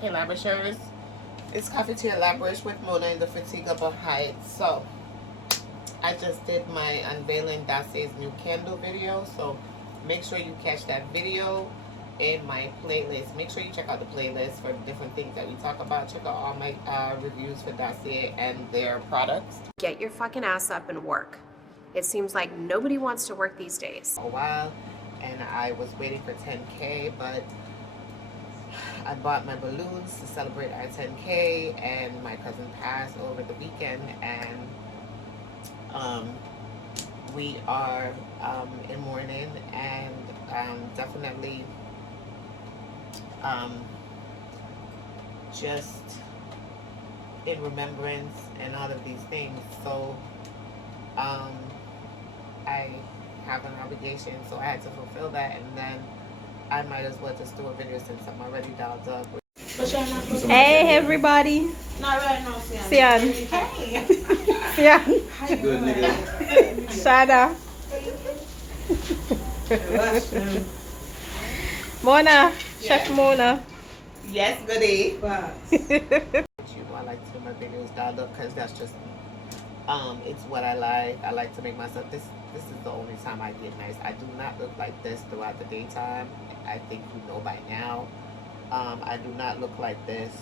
Hey Lavishers, it's Cafeteria Lavish with Mona in the Fatigable Heights. So I just did my unveiling Dacia's new candle video, so make sure you catch that video in my playlist. Make sure you check out the playlist for the different things that we talk about. Check out all my reviews for Dacia and their products. Get your fucking ass up and work. It seems like nobody wants to work these days. A while, and I was waiting for 10K, but I bought my balloons to celebrate our 10K, and my cousin passed over the weekend, and we are in mourning, and definitely just in remembrance and all of these things. So I have an obligation, so I had to fulfill that, and then I might as well just do a video since I'm already dialed up. Hey everybody. Not right now, Sian. Hey. Sian. Good nigga. Shada. Mona. Chef Mona. Yes, goodie. I like to do my videos dialed up because that's just it's what I like. I like to make myself this is the only time I get nice. I do not look like this throughout the daytime. I think you know by now. I do not look like this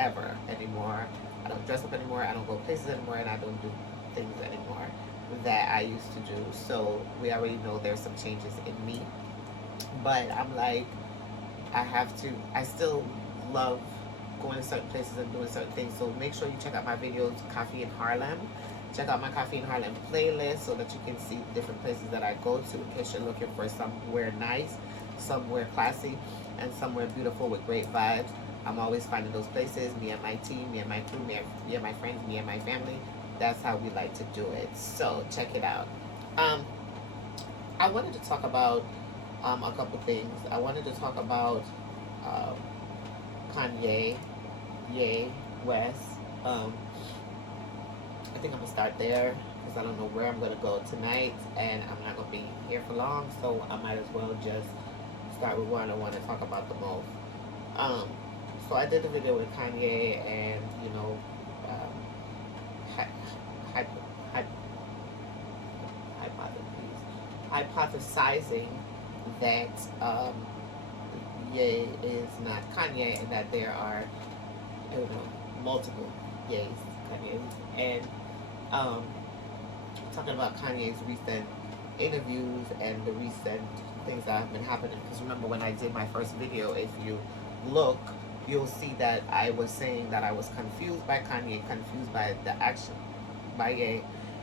ever anymore. I don't dress up anymore. I don't go places anymore, and I don't do things anymore that I used to do. So we already know there's some changes in me. But I'm like, I still love going to certain places and doing certain things. So make sure you check out my videos, Coffee in Harlem. Check out my Coffee in Harlem playlist so that you can see different places that I go to in case you're looking for somewhere nice, somewhere classy, and somewhere beautiful with great vibes. I'm always finding those places, me and my team, me and my crew, me and my friends, me and my family. That's how we like to do it. So check it out. I wanted to talk about a couple things. I wanted to talk about Kanye, Ye, West. I think I'm gonna start there because I don't know where I'm gonna go tonight, and I'm not gonna be here for long, so I might as well just start with what I want to talk about the most. So I did a video with Kanye, and you know, hypothesizing that Ye is not Kanye, and that there are, I don't know, multiple Ye's, Kanye's, and talking about Kanye's recent interviews and the recent things that have been happening. Because remember when I did my first video, if you look, you'll see that I was saying that I was confused by Kanye, confused by the action by Ye,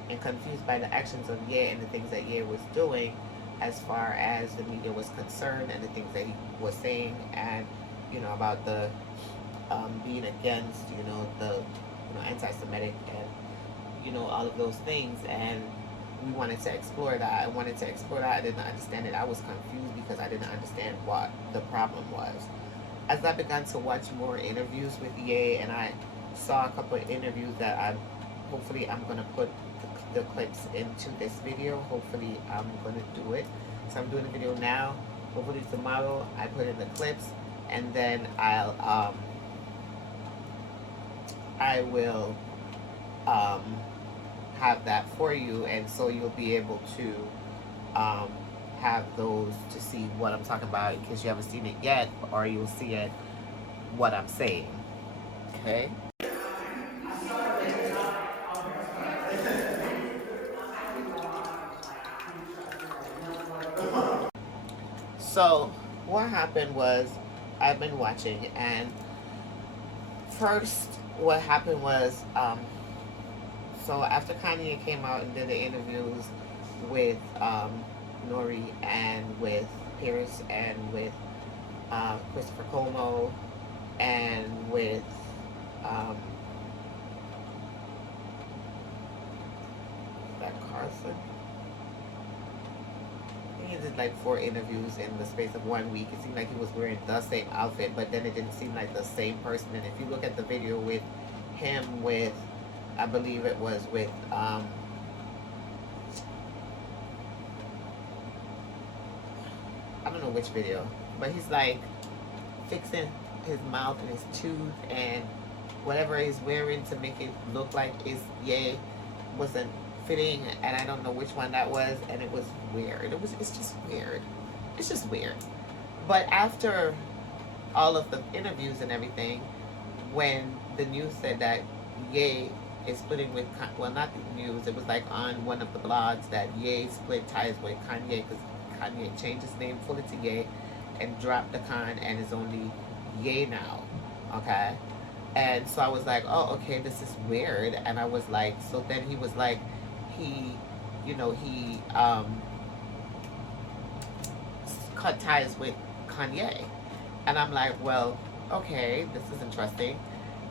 and confused by the actions of Ye and the things that Ye was doing as far as the media was concerned, and the things that he was saying, and you know, about the being against, you know, the anti-Semitic, and you know, all of those things. And we wanted to explore that. I wanted to explore that. I didn't understand it. I was confused because I didn't understand what the problem was. As I began to watch more interviews with Ye, and I saw a couple of interviews that hopefully I'm going to put the clips into this video. Hopefully I'm going to do it. So I'm doing the video now. Hopefully tomorrow I put in the clips, and then I will have that for you, and so you'll be able to have those to see what I'm talking about in case you haven't seen it yet, or you'll see it what I'm saying. Okay. So what happened was, I've been watching, and first what happened was, so after Kanye came out and did the interviews with Nori and with Pierce and with Christopher Como and with that Carson. He did like 4 interviews in the space of 1 week. It seemed like he was wearing the same outfit, but then it didn't seem like the same person. And if you look at the video with him with, I believe it was with I don't know which video, but he's like fixing his mouth and his tooth and whatever he's wearing to make it look like it's Ye wasn't fitting, and I don't know which one that was, and it was weird. It's just weird. It's just weird. But after all of the interviews and everything, when the news said that Ye is splitting with, well, not the news, it was like on one of the blogs that Ye split ties with Kanye because Kanye changed his name fully to Ye and dropped the Khan and is only Ye now. Okay? And so I was like, oh, okay, this is weird. And I was like, so then he was like, he cut ties with Kanye. And I'm like, well, okay, this is interesting.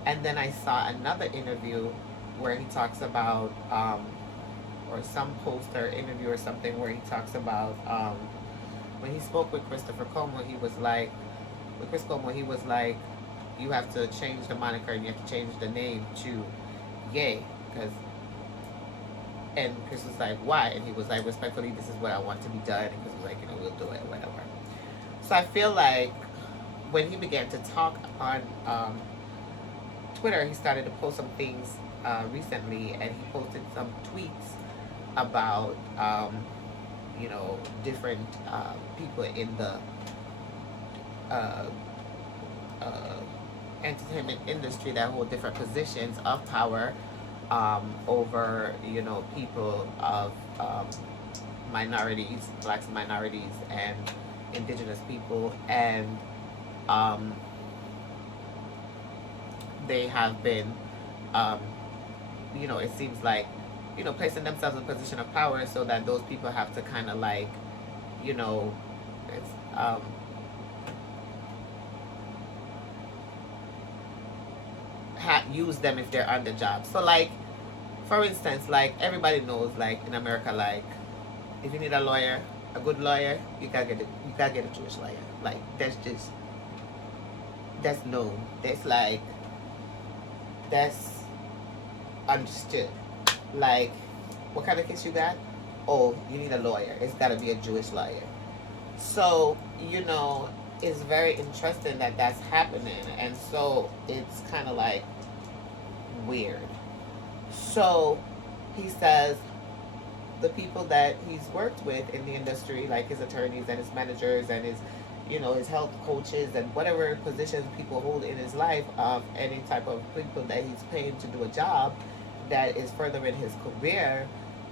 And then I saw another interview where he talks about, or some poster interview or something where he talks about, when he spoke with Christopher Como, he was like, you have to change the moniker and you have to change the name to Ye, because, and Chris was like, why? And he was like, respectfully, this is what I want to be done. And Chris was like, we'll do it, whatever. So I feel like when he began to talk on Twitter, he started to post some things recently, and he posted some tweets about different people in the entertainment industry that hold different positions of power over people of minorities, blacks and minorities, and indigenous people, and they have been it seems like placing themselves in a position of power so that those people have to kind of like use them if they're on the job. So like, for instance, like everybody knows, like in America, like if you need a lawyer, a good lawyer, you gotta get a Jewish lawyer. Like that's known. That's understood. Like, what kind of case you got? Oh, you need a lawyer. It's gotta be a Jewish lawyer. So it's very interesting that that's happening, and so it's kind of like weird. So he says the people that he's worked with in the industry, like his attorneys and his managers and his his health coaches and whatever positions people hold in his life, of any type of people that he's paying to do a job that is furthering his career,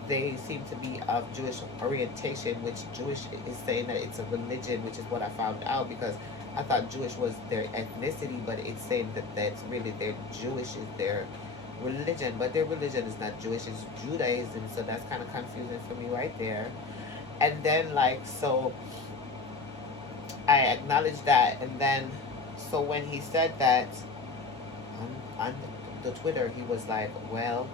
they seem to be of Jewish orientation, which Jewish is saying that it's a religion, which is what I found out, because I thought Jewish was their ethnicity, but it's saying that that's really their Jewish is their religion, but their religion is not Jewish, it's Judaism, so that's kind of confusing for me right there. And then so I acknowledged that, and then so when he said that on the Twitter, he was like, well,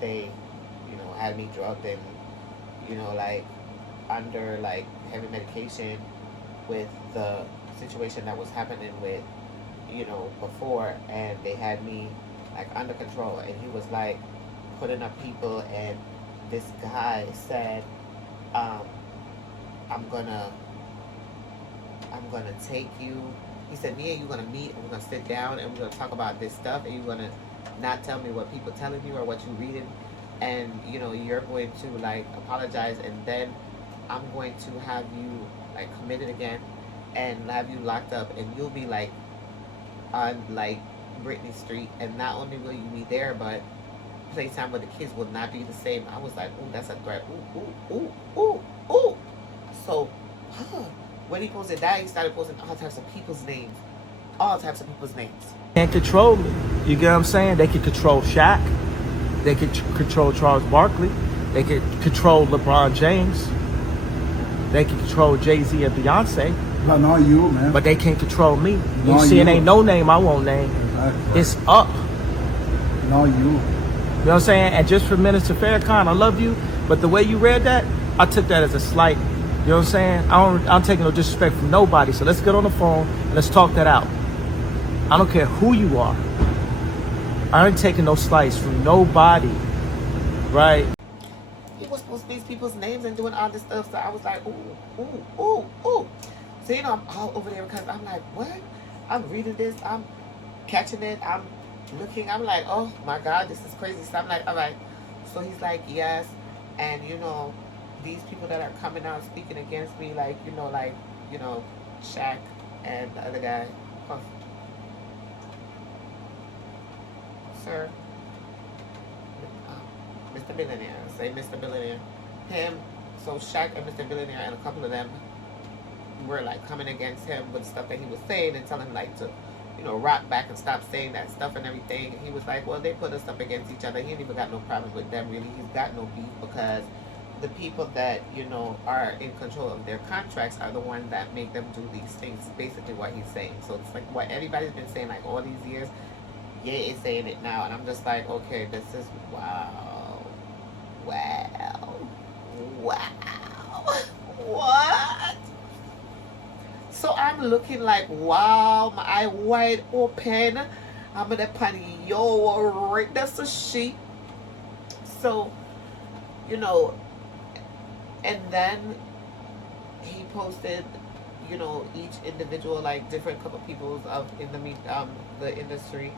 they had me drugged and under heavy medication with the situation that was happening with before, and they had me under control, and he was putting up people, and this guy said, I'm gonna take you. He said, me and you gonna meet, and we're gonna sit down, and we're gonna talk about this stuff, and you're gonna not tell me what people telling you or what you're reading, and you're going to apologize, and then I'm going to have you committed again and have you locked up, and you'll be on Brittany Street, and not only will you be there, but playtime with the kids will not be the same. I was like, ooh, that's a threat. Ooh. So when he posted that, he started posting all types of people's names. Can't control me. You get what I'm saying? They can control Shaq. They can control Charles Barkley. They can control LeBron James. They can control Jay-Z and Beyonce. But not you, man. But they can't control me. Not You see, it you. ain't no name I won't name. Exactly. It's up. Not you. You know what I'm saying? And just for Minister Farrakhan, I love you, but the way you read that, I took that as a slight. You know what I'm saying? I'm taking no disrespect from nobody. So let's get on the phone and let's talk that out. I don't care who you are. I ain't taking no slice from nobody. Right? He was posting these people's names and doing all this stuff, so I was like, ooh. So, you know, I'm all over there because I'm like, what? I'm reading this. I'm catching it. I'm looking. I'm like, oh, my God, this is crazy. So I'm like, all right. So he's like, yes. And, you know, these people that are coming out speaking against me, like, Shaq and the other guy. Oh. Sir. Mr. Billionaire. Say Mr. Billionaire. Him. So Shaq and Mr. Billionaire and a couple of them were like coming against him with stuff that he was saying and telling him like to, rock back and stop saying that stuff and everything. And he was like, well, they put us up against each other. He ain't even got no problem with them really. He's got no beef because the people that, are in control of their contracts are the ones that make them do these things. Basically what he's saying. So it's like what everybody's been saying like all these years. Ye is saying it now. And I'm just like, okay, this is wow. What? So I'm looking like, wow, my eye wide open. I'm in the pan, yo, right, that's a sheep. So, and then he posted, each individual, like different couple people in the industry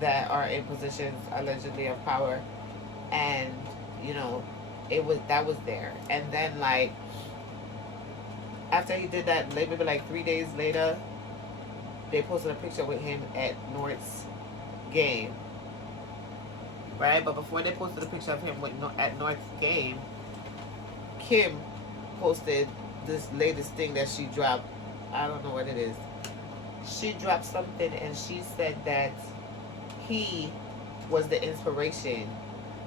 that are in positions allegedly of power, and that was there. And then like after he did that, maybe like 3 days later, they posted a picture with him at North's game, right? But before they posted a picture of him at North's game, Kim posted this latest thing that she dropped. I don't know what it is. She dropped something and she said that he was the inspiration.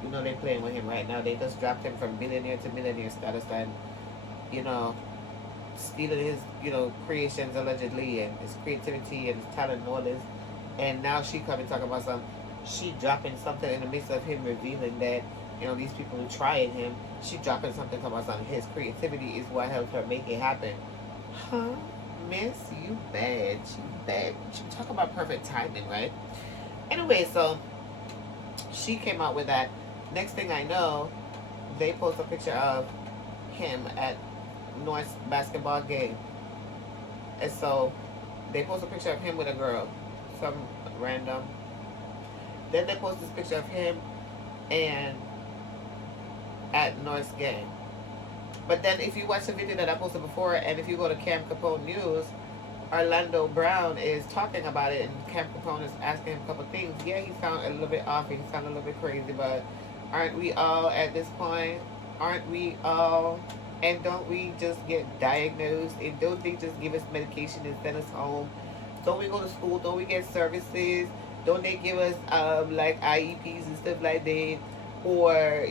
They're playing with him right now. They just dropped him from billionaire to millionaire status and, stealing his, creations allegedly and his creativity and his talent and all this. And now she coming talking about she dropping something in the midst of him revealing that, these people who trying him, she dropping something talking about his creativity is what helped her make it happen. Huh? Miss, you bad. You bad. She talk about perfect timing, right? Anyway, so she came out with that. Next thing I know, they post a picture of him at North's basketball game. And so they post a picture of him with a girl. Some random. Then they post this picture of him and at North's game. But then if you watch the video that I posted before, and if you go to Cam Capone News, Orlando Brown is talking about it, and Cam Capone is asking him a couple things. Yeah, he sounded a little bit off, and he sounded a little bit crazy, but aren't we all at this point? Aren't we all? And don't we just get diagnosed? And don't they just give us medication and send us home? Don't we go to school? Don't we get services? Don't they give us like IEPs and stuff like that? Or,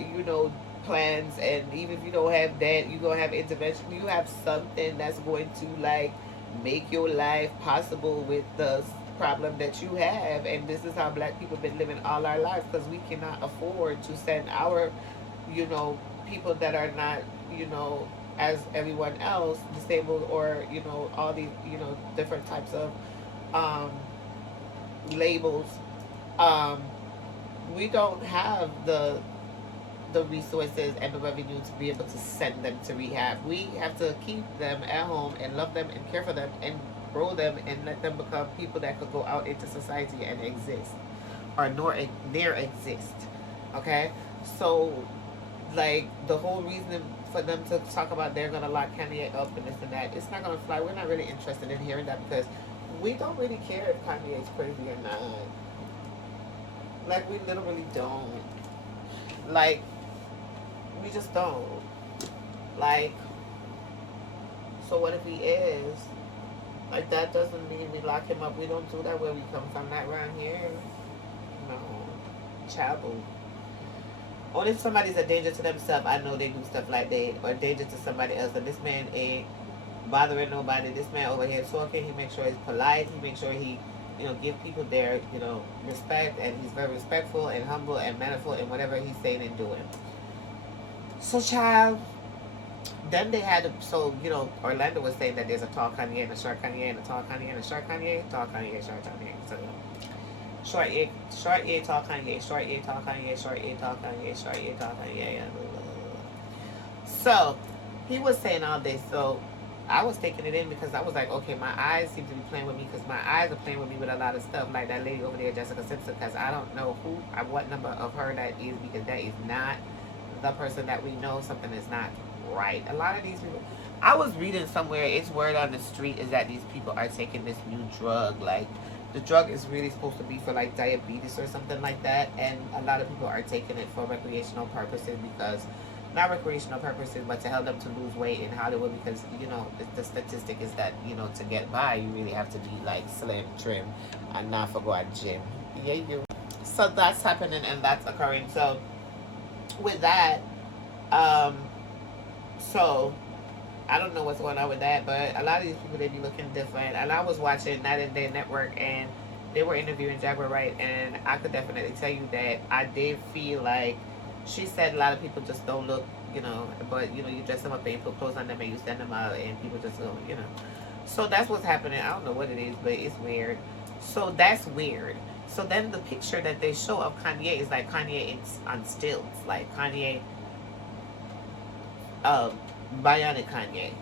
plans? And even if you don't have that, you're going to have intervention. You have something that's going to like make your life possible with the problem that you have. And this is how black people been living all our lives, because we cannot afford to send our people that are not as everyone else disabled, or all these different types of labels. We don't have the resources and the revenue to be able to send them to rehab. We have to keep them at home and love them and care for them and grow them and let them become people that could go out into society and exist, or near exist. Okay? So like the whole reason for them to talk about they're gonna lock Kanye up and this and that, it's not gonna fly. We're not really interested in hearing that, because we don't really care if Kanye is crazy or not. Like, we literally don't. Like, we just don't. Like, so what if he is? Like, that doesn't mean we lock him up. We don't do that where we come from. Not around here. No. Chabble. Only if somebody's a danger to themselves, I know they do stuff like that, or danger to somebody else. And this man ain't bothering nobody. This man over here talking, he makes sure he's polite. He makes sure he, give people their, respect. And he's very respectful and humble and manifold in whatever he's saying and doing. So, child, then they had, Orlando was saying that there's a tall Kanye and a short Kanye and a tall Kanye and a short Kanye, tall Kanye, short Kanye. So, short A, tall Kanye, short A, tall Kanye, short A, tall Kanye, short A, tall Kanye. So, he was saying all this. So, I was taking it in because I was like, okay, my eyes seem to be playing with me because my eyes are playing with me with a lot of stuff, like that lady over there, Jessica Simpson, because I don't know what number of her that is, because that is not the person that we know. Something is not right. A lot of these people, I was reading somewhere, it's word on the street is that these people are taking this new drug, like the drug is really supposed to be for like diabetes or something like that, and a lot of people are taking it for recreational purposes, because not recreational purposes, but to help them to lose weight in Hollywood, because, you know, the statistic is that, you know, to get by, you really have to be like slim, trim, and not forgo a gym. Yeah, you. So that's happening and that's occurring. So with that, so I don't know what's going on with that, but a lot of these people, they be looking different. And I was watching Night and Day Network, and they were interviewing jaguarwright, and I could definitely tell you that I did feel like she said a lot of people just don't look, you know, but, you know, you dress them up and you put clothes on them and you send them out and people just go, you know. So that's what's happening. I don't know what it is, but it's weird. So that's weird. So then the picture that they show of Kanye is like Kanye on stilts, like Kanye, bionic Kanye.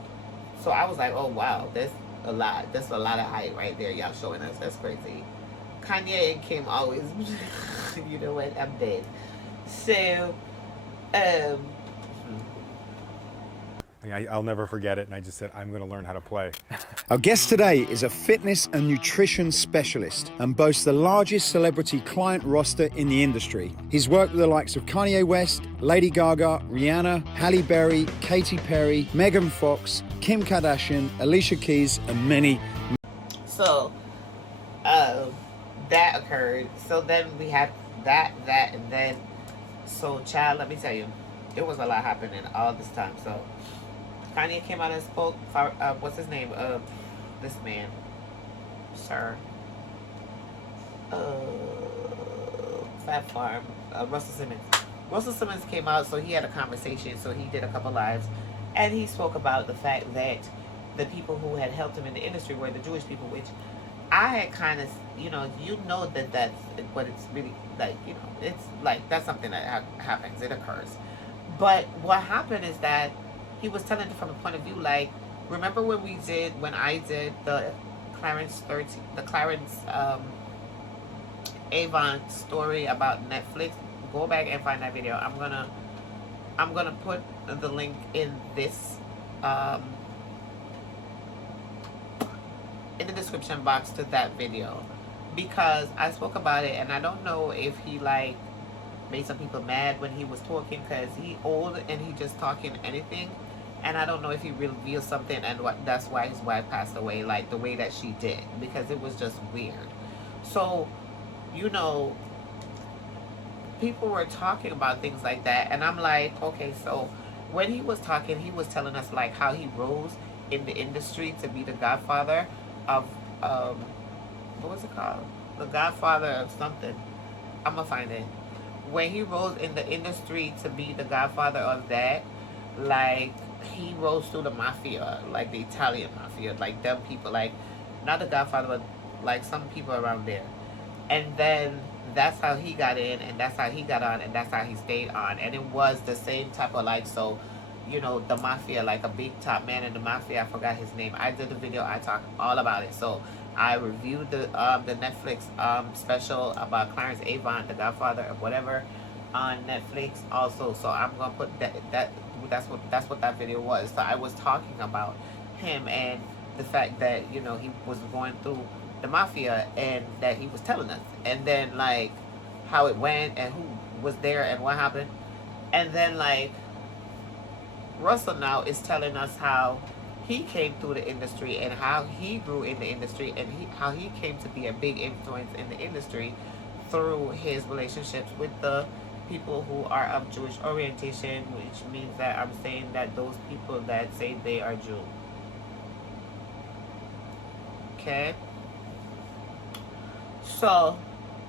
So I was like, oh wow, that's a lot. That's a lot of height right there y'all showing us. That's crazy. Kanye and Kim always, you know what, I'm dead. So, I'll never forget it, and I just said, I'm going to learn how to play. Our guest today is a fitness and nutrition specialist and boasts the largest celebrity client roster in the industry. He's worked with the likes of Kanye West, Lady Gaga, Rihanna, Halle Berry, Katy Perry, Megan Fox, Kim Kardashian, Alicia Keys, and many. So, that occurred. So then we had that, and then, so child, let me tell you, there was a lot happening all this time. So Kanye came out and spoke. What's his name? This man, sir. Fat Farm. Russell Simmons. Russell Simmons came out, so he had a conversation. So he did a couple lives, and he spoke about the fact that the people who had helped him in the industry were the Jewish people, which I had kind of, you know that's, but it's really like, you know, it's like that's something that happens. It occurs. But what happened is that he was telling it from a point of view, like, remember when I did the Clarence Avant story about Netflix? Go back and find that video. I'm gonna put the link in this in the description box to that video, because I spoke about it, and I don't know if he like made some people mad when he was talking, because he old and he just talking anything, and I don't know if he revealed something, and that's why his wife passed away like the way that she did, because it was just weird. So, you know, people were talking about things like that, and I'm like, okay, so when he was talking, he was telling us like how he rose in the industry to be the godfather of what was it called? The Godfather of something. I'm gonna find it. When he rose in the industry to be the godfather of that, like, he rose through the mafia, like the Italian mafia, like them people, like not the Godfather, but like some people around there. And then that's how he got in, and that's how he got on, and that's how he stayed on. And it was the same type of, like, so, you know, the mafia, like a big top man in the mafia, I forgot his name. I did a video, I talked all about it. So I reviewed the Netflix special about Clarence Avant, the Godfather of whatever, on Netflix also. So I'm gonna put that's what that video was. So I was talking about him and the fact that, you know, he was going through the mafia, and that he was telling us, and then like how it went and who was there and what happened. And then like Russell now is telling us how he came through the industry and how he grew in the industry, and how he came to be a big influence in the industry through his relationships with the people who are of Jewish orientation, which means that I'm saying that those people that say they are Jew. Okay? So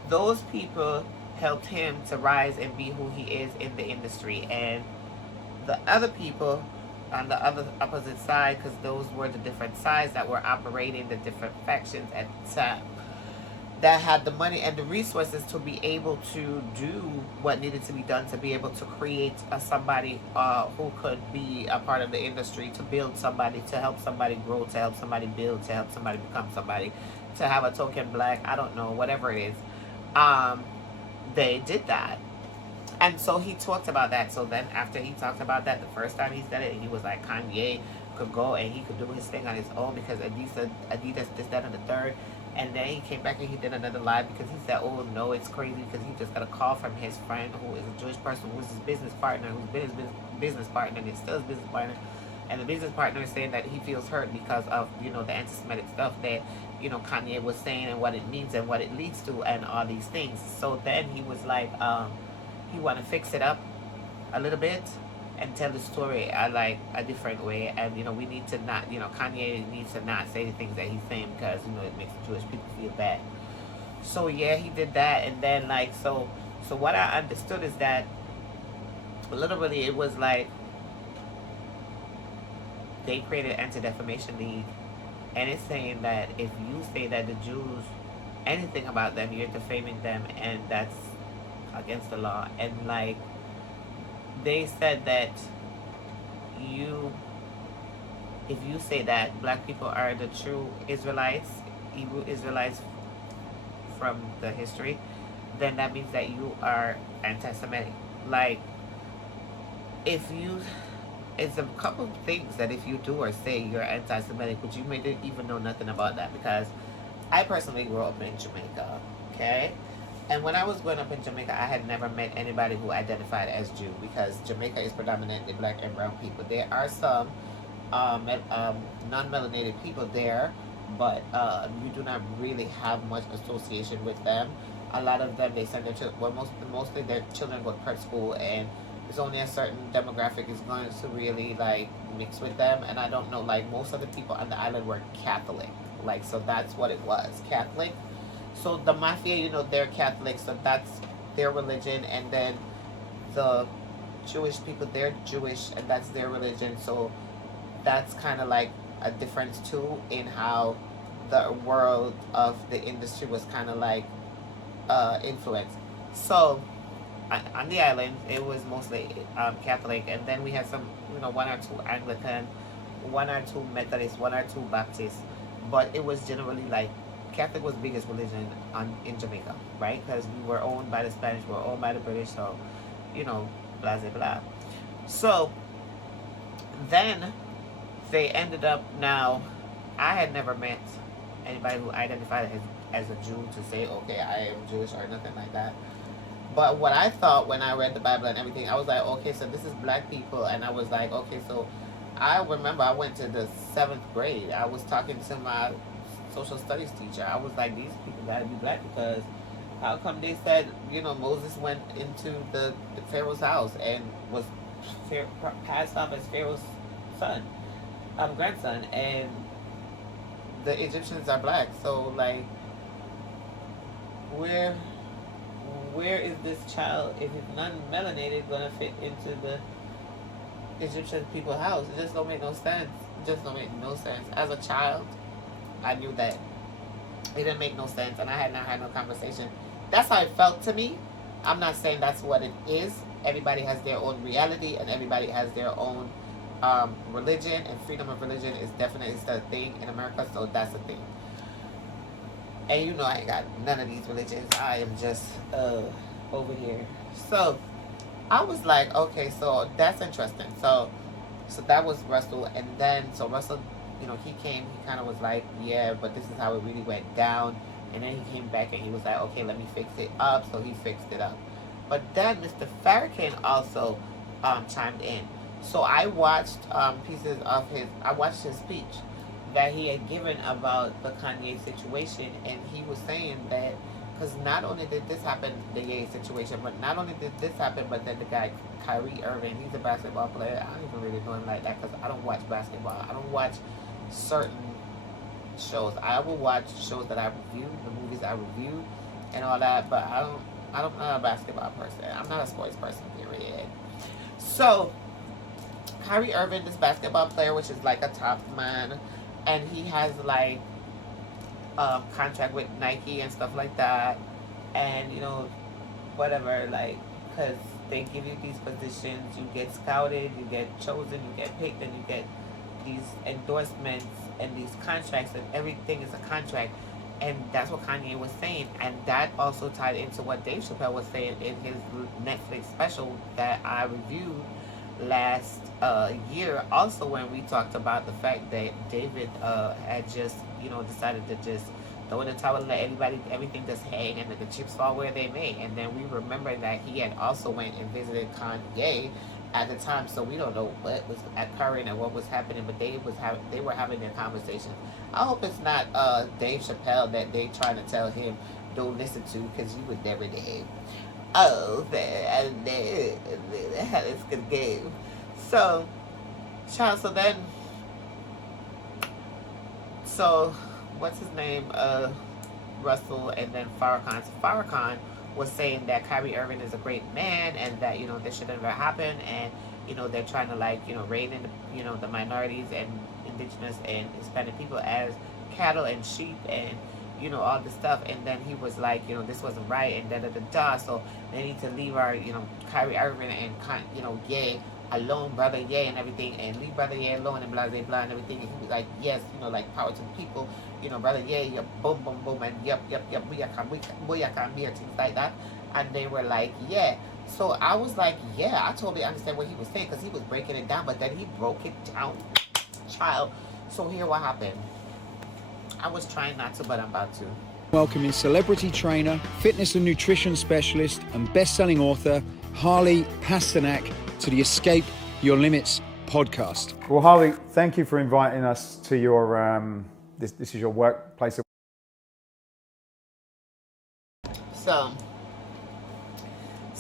those people helped him to rise and be who he is in the industry. And the other people on the other opposite side, because those were the different sides that were operating the different factions at the time, that had the money and the resources to be able to do what needed to be done to be able to create somebody who could be a part of the industry, to build somebody, to help somebody grow, to help somebody build, to help somebody become somebody, to have a token black, I don't know, whatever it is. They did that. And so he talked about that. So then after he talked about that, the first time he said it, he was like, Kanye could go and he could do his thing on his own because Adidas this, that, and the third. And then he came back and he did another live because he said, oh no, it's crazy because he just got a call from his friend who is a Jewish person, who was his business partner, who's been his business partner and is still his business partner. And the business partner is saying that he feels hurt because of, you know, the anti-Semitic stuff that, you know, Kanye was saying and what it means and what it leads to and all these things. So then he was like, he want to fix it up a little bit and tell the story like a different way. And, you know, we need to not, you know, Kanye needs to not say the things that he's saying because, you know, it makes the Jewish people feel bad. So yeah, he did that. And then like, so what I understood is that literally it was like they created Anti-Defamation League, and it's saying that if you say that the Jews, anything about them, you're defaming them, and that's against the law. And like, they said that if you say that black people are the true Israelites, Hebrew Israelites from the history, then that means that you are anti-Semitic. Like, it's a couple of things that if you do or say you're anti-Semitic, but you may not even know nothing about that, because I personally grew up in Jamaica, okay? And when I was growing up in Jamaica, I had never met anybody who identified as Jew, because Jamaica is predominantly black and brown people. There are some non-melanated people there, but you do not really have much association with them. A lot of them, they send their children, well, mostly their children go to prep school, and there's only a certain demographic is going to really like mix with them. And I don't know, like most of the people on the island were Catholic, like, so that's what it was, Catholic. So the mafia, you know, they're Catholic, so that's their religion. And then the Jewish people, they're Jewish, and that's their religion. So that's kind of like a difference too in how the world of the industry was kind of like influenced. So on the island, it was mostly Catholic, and then we had some, you know, 1 or 2 Anglican, 1 or 2 Methodist, 1 or 2 Baptist, but it was generally like Catholic was the biggest religion in Jamaica, right? Because we were owned by the Spanish, we were owned by the British, so, you know, blah, blah, blah. So then they ended up, now, I had never met anybody who identified as a Jew to say, okay, I am Jewish or nothing like that. But what I thought when I read the Bible and everything, I was like, okay, so this is black people. And I was like, okay, so I remember I went to the 7th grade. I was talking to my social studies teacher. I was like, these people gotta be black, because how come they said, you know, Moses went into the Pharaoh's house and was passed off as Pharaoh's grandson, and the Egyptians are black. So like, where is this child, if it's non-melanated, gonna fit into the Egyptian people's house? It just don't make no sense. It just don't make no sense. As a child, I knew that it didn't make no sense, and I had not had no conversation. That's how it felt to me. I'm not saying that's what it is. Everybody has their own reality, and everybody has their own religion, and freedom of religion is definitely still a thing in America, so that's a thing. And you know, I ain't got none of these religions. I am just over here. So I was like, okay, so that's interesting. So that was Russell. And then, so Russell, you know, he came, he kind of was like, yeah, but this is how it really went down. And then he came back and he was like, okay, let me fix it up. So he fixed it up. But then Mr. Farrakhan also chimed in. So I watched pieces of his speech that he had given about the Kanye situation, and he was saying that, because not only did this happen, the Ye situation, but not only did this happen, but then the guy, Kyrie Irving, he's a basketball player. I don't even really know him like that, because I don't watch basketball. I don't watch certain shows. I will watch shows that I review, the movies I review, and all that, but I'm not a basketball person. I'm not a sports person, period. So, Kyrie Irving, this basketball player, which is like a top man, and he has like contract with Nike and stuff like that, and whatever, like, because they give you these positions, you get scouted, you get chosen, you get picked, and you get these endorsements and these contracts, and everything is a contract. And that's what Kanye was saying, and that also tied into what Dave Chappelle was saying in his Netflix special that I reviewed last year, also, when we talked about the fact that David had just decided to just throw in the towel and let everything just hang, and let the chips fall where they may. And then we remember that he had also went and visited Kanye at the time, so we don't know what was occurring and what was happening, but they were having their conversations. I hope it's not Dave Chappelle that they trying to tell him don't listen to, because you would never do. Oh, man, I know how it's gonna go. So, child, so what's his name? Russell, and then Farrakhan. So Farrakhan was saying that Kyrie Irving is a great man, and that this should never happen, and they're trying to rein in the minorities and indigenous and Hispanic people as cattle and sheep, and all this stuff. And then he was like, this wasn't right, and da. So they need to leave our Kyrie Irving and Ye alone, Brother Ye, and everything, and leave Brother Ye alone, and blah blah blah and everything. And he was like, yes, like, power to the people, Brother Ye, boom boom boom, and yep, booyaka, things like that. And they were like, yeah. So I was like, yeah, I totally understand what he was saying, because he was breaking it down, but then he broke it down, child. So here what happened. I was trying not to, but I'm about to. Welcoming celebrity trainer, fitness and nutrition specialist, and best-selling author, Harley Pasternak, to the Escape Your Limits podcast. Well, Harley, thank you for inviting us to your, this is your workplace. So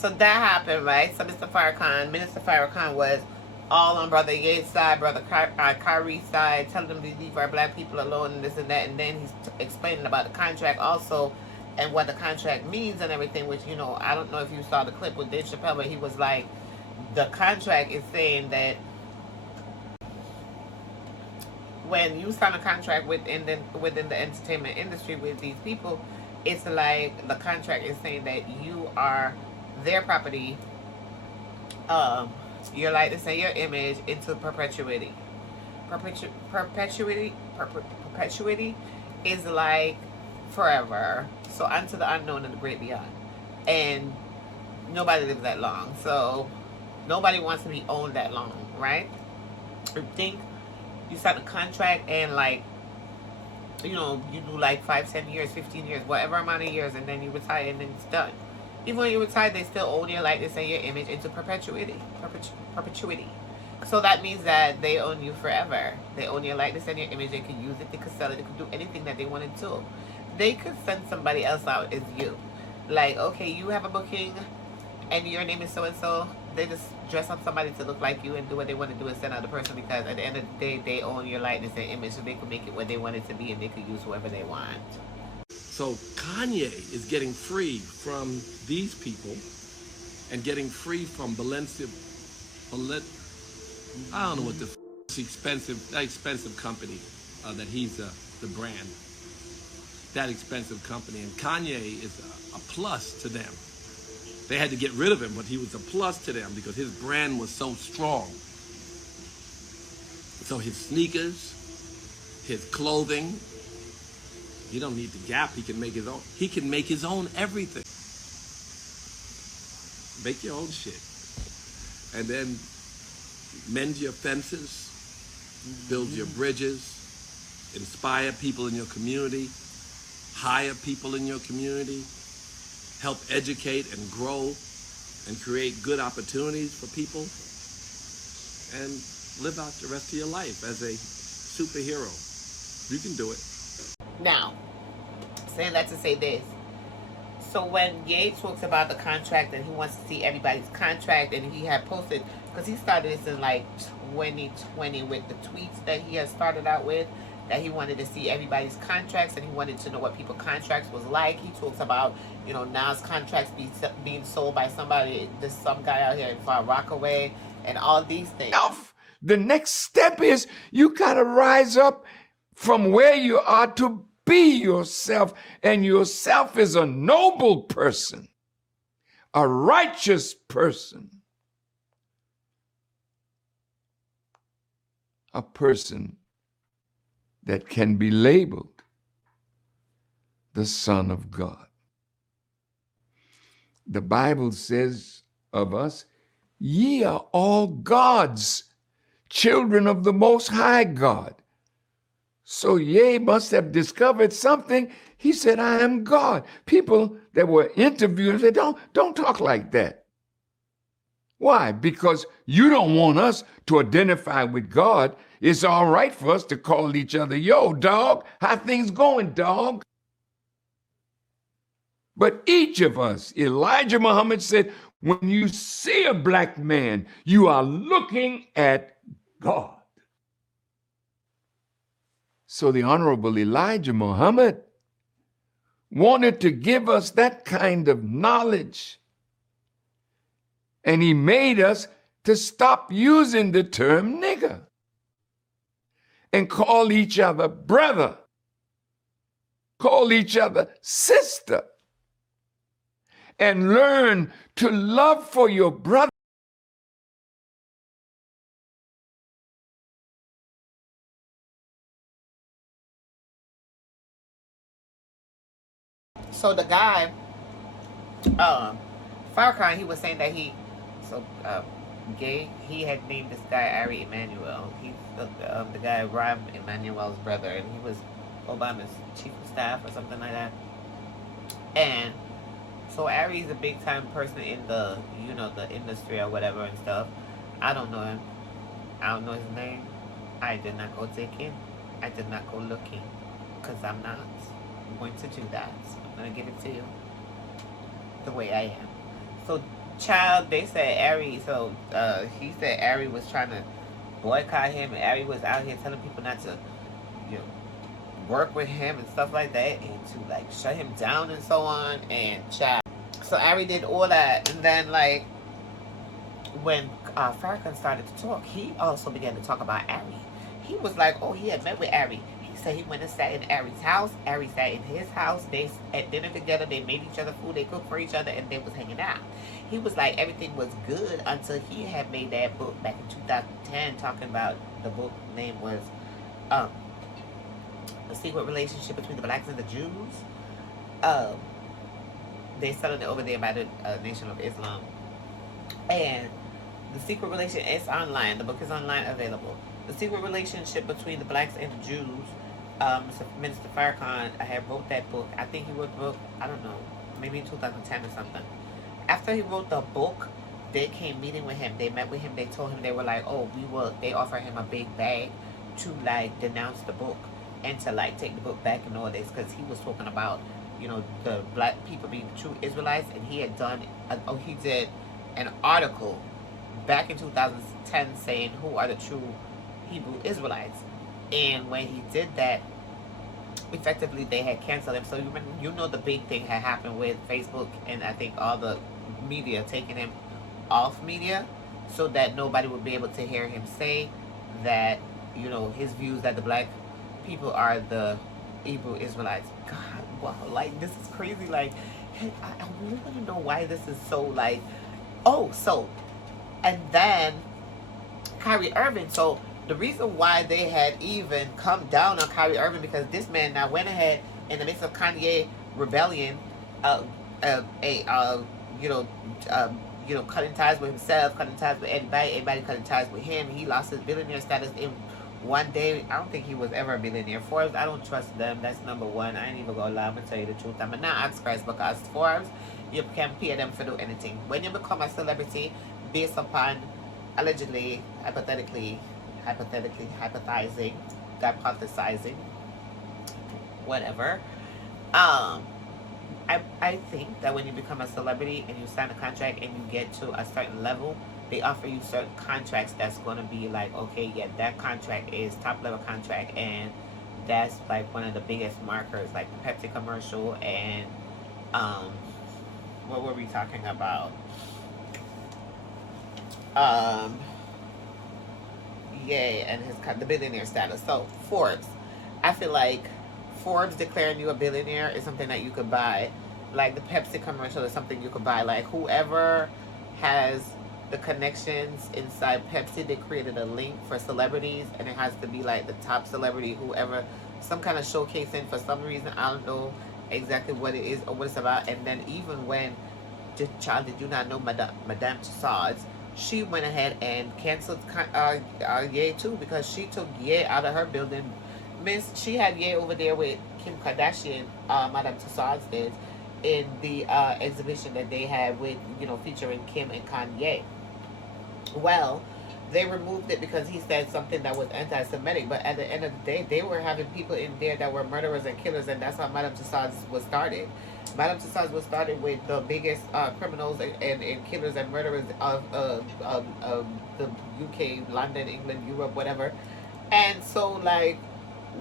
that happened, right? So Minister Farrakhan was all on Brother Ye's side, Brother Kyrie's side, telling them to leave our black people alone and this and that. And then he's explaining about the contract also, and what the contract means and everything, which, I don't know if you saw the clip with Dave Chappelle, but he was like, the contract is saying that when you sign a contract within the entertainment industry with these people, it's like the contract is saying that you are their property, your likeness and your image into perpetuity. Perpetuity is like forever. So unto the unknown and the great beyond. And nobody lives that long. So nobody wants to be owned that long, right? You think you sign a contract and you do like 5, 10 years, 15 years, whatever amount of years, and then you retire and then it's done. Even when you retire, they still own your likeness and your image into perpetuity. So that means that they own you forever. They own your likeness and your image. They could use it, they could sell it, they could do anything that they wanted to. They could send somebody else out as you. Like, okay, you have a booking and your name is so-and-so. They just dress up somebody to look like you and do what they want to do and send out the person, because at the end of the day, they own your likeness and image, so they can make it what they want it to be, and they could use whoever they want. So Kanye is getting free from these people and getting free from I don't know what the that expensive company that he's the brand. That expensive company. And Kanye is a plus to them. They had to get rid of him, but he was a plus to them because his brand was so strong. So his sneakers, his clothing, he don't need the Gap. He can make his own. He can make his own everything. Make your own shit. And then mend your fences, build your bridges, inspire people in your community, hire people in your community, help educate and grow and create good opportunities for people, and live out the rest of your life as a superhero. You can do it. Now, saying that to say this. So when Ye talks about the contract and he wants to see everybody's contract, and he had posted, because he started this in like 2020 with the tweets that he had started out with, that he wanted to see everybody's contracts and he wanted to know what people's contracts was like. He talks about, Nas contracts being sold by somebody, some guy out here in Far Rockaway, and all these things. The next step is you kind of rise up from where you are to Be yourself, and yourself is a noble person, a righteous person, a person that can be labeled the Son of God. The Bible says of us, ye are all God's children of the Most High God. So Ye must have discovered something. He said, I am God. People that were interviewed said, don't talk like that. Why? Because you don't want us to identify with God. It's all right for us to call each other, yo, dog, how things going, dog? But each of us, Elijah Muhammad said, when you see a black man, you are looking at God. So the Honorable Elijah Muhammad wanted to give us that kind of knowledge. And he made us to stop using the term nigger and call each other brother, call each other sister, and learn to love for your brother. So the guy, Farrakhan, he was saying that he had named this guy Ari Emanuel. He's the guy Rahm Emanuel's brother, and he was Obama's chief of staff or something like that. And so Ari's a big time person in the, the industry or whatever and stuff. I don't know him. I don't know his name. I did not go digging. I did not go looking, because I'm not going to do that. I'm going to give it to you the way I am. So, child, they said Ari, he said Ari was trying to boycott him, and Ari was out here telling people not to, work with him and stuff like that, and to, shut him down and so on, and child. So, Ari did all that, and then, when Farrakhan started to talk, he also began to talk about Ari. He was like, oh, he had met with Ari. He said he went and sat in Ari's house. Ari sat in his house. They at dinner together. They made each other food. They cooked for each other, and they was hanging out. He was like, everything was good until he had made that book back in 2010, talking about, the book name was The Secret Relationship Between the Blacks and the Jews. They selling it over there by the Nation of Islam. And The Secret Relationship is online. The book is online available. The Secret Relationship Between the Blacks and the Jews. Minister Farrakhan had wrote that book. I think he wrote the book, I don't know, maybe in 2010 or something. After he wrote the book, they came meeting with him. They met with him. They told him, they were like, oh, they offered him a big bag to denounce the book and to take the book back and all this, because he was talking about, the black people being the true Israelites, and he had done, he did an article back in 2010 saying who are the true Hebrew Israelites. And when he did that, effectively they had canceled him. So the big thing had happened with Facebook and I think all the media taking him off media, so that nobody would be able to hear him say that, his views that the black people are the Hebrew Israelites. God, wow, this is crazy. I really want to know why this is so and then Kyrie Irving. So the reason why they had even come down on Kyrie Irving, because this man now went ahead in the midst of Kanye rebellion, cutting ties with himself, cutting ties with everybody cutting ties with him. He lost his billionaire status in one day. I don't think he was ever a billionaire. Forbes, I don't trust them. That's number one. I ain't even gonna lie. I'm gonna tell you the truth. I'm gonna not ask Christ, because Forbes, you can pay them for do anything. When you become a celebrity based upon allegedly, hypothetically, hypothesizing, whatever. I think that when you become a celebrity and you sign a contract and you get to a certain level, they offer you certain contracts that's going to be okay, yeah, that contract is top level contract, and that's one of the biggest markers, the Pepsi commercial, and what were we talking about? And the billionaire status. So Forbes, I feel like Forbes declaring you a billionaire is something that you could buy. Like the Pepsi commercial is something you could buy. Like whoever has the connections inside Pepsi, they created a link for celebrities, and it has to be like the top celebrity, whoever, some kind of showcasing for some reason. I don't know exactly what it is or what it's about. And then even when, child, did you not know Madame Tussaud, she went ahead and canceled Ye too, because she took Ye out of her building. She had Ye over there with Kim Kardashian, Madame Tussaud did, in the exhibition that they had with, featuring Kim and Kanye. Well, they removed it because he said something that was anti-Semitic, but at the end of the day, they were having people in there that were murderers and killers, and that's how Madame Tussaud was started. Madame Tussaud was started with the biggest criminals and killers and murderers of the UK, London, England, Europe, whatever. And so, like,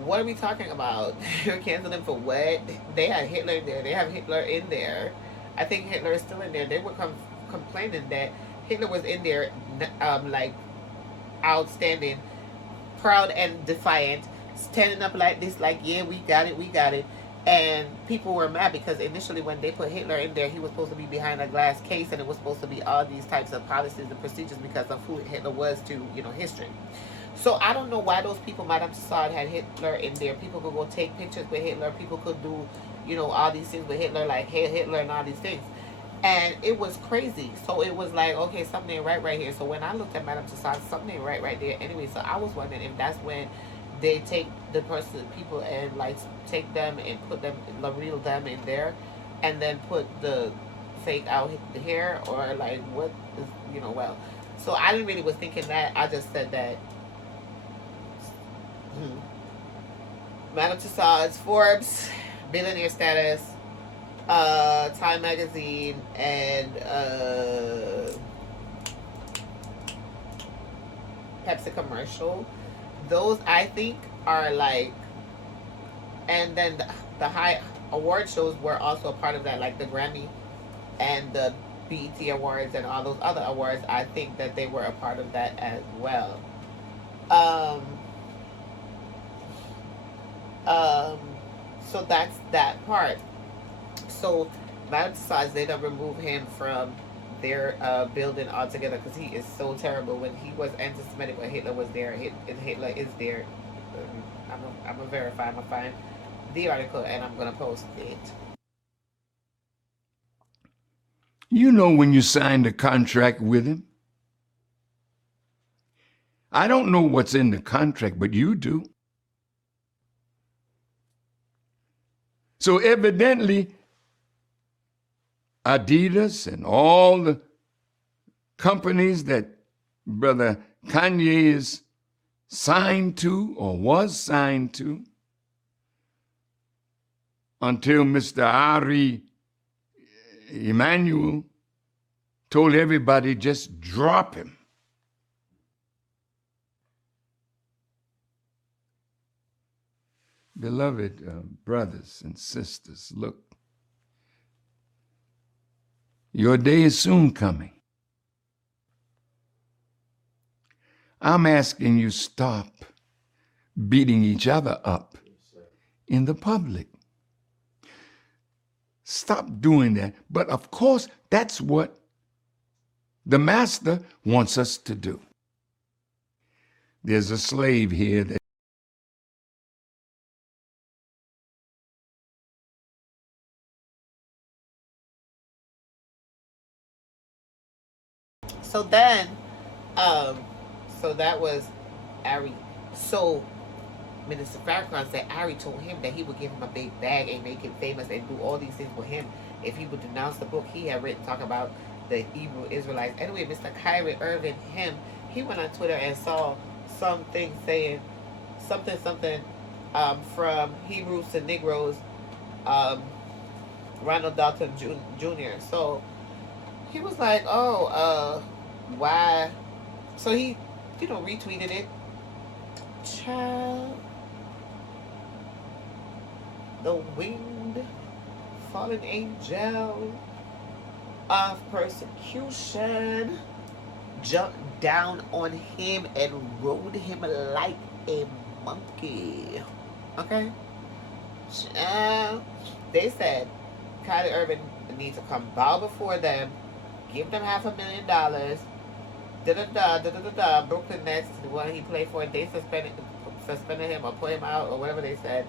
what are we talking about? You're canceling for what? They had Hitler in there. They have Hitler in there. I think Hitler is still in there. They were complaining that Hitler was in there, like, outstanding, proud and defiant, standing up like this, like, yeah, we got it, we got it. And people were mad because initially when they put Hitler in there, he was supposed to be behind a glass case, and it was supposed to be all these types of policies and procedures because of who Hitler was to, history. So I don't know why those people, Madame Tussaud, had Hitler in there. People could go take pictures with Hitler. People could do, all these things with Hitler, like Hail Hitler and all these things. And it was crazy. So it was like, okay, something ain't right here. So when I looked at Madame Tussaud, something ain't right there. Anyway, so I was wondering if that's when they take the people and like take them and put them, real them in there, and then put the fake out here, or like what is, well. So I didn't really was thinking that. I just said that. Madame Tussaud's Forbes, billionaire status, Time magazine, and Pepsi commercial. Those I think are like, and then the high award shows were also a part of that, like the Grammy and the BET Awards and all those other awards. I think that they were a part of that as well. So that's that part. So Madame Tussaud, they don't remove him from their building altogether because he is so terrible. When he was anti-Semitic, when Hitler was there, Hitler is there. I'm gonna verify. I'm gonna find the article and I'm gonna post it. You know when you signed a contract with him? I don't know what's in the contract, but you do. So evidently, Adidas and all the companies that Brother Kanye is signed to or was signed to until Mr. Ari Emanuel told everybody just drop him. Beloved brothers and sisters, look, your day is soon coming. I'm asking you stop beating each other up in the public. Stop doing that. But of course, that's what the master wants us to do. There's a slave here that So then, so that was Ari. So Minister Farrakhan said Ari told him that he would give him a big bag and make him famous and do all these things with him if he would denounce the book he had written, talk about the Hebrew Israelites. Anyway, Mr. Kyrie, Irving, he went on Twitter and saw something saying something from Hebrews to Negroes, Ronald Dalton Jr. So he was like, why? So he, retweeted it. Child, the winged fallen angel of persecution jumped down on him and rode him like a monkey. Okay? They said Kyrie Irving needs to come bow before them, give them $500,000. Brooklyn Nets, the one he played for, they suspended him or put him out or whatever they said.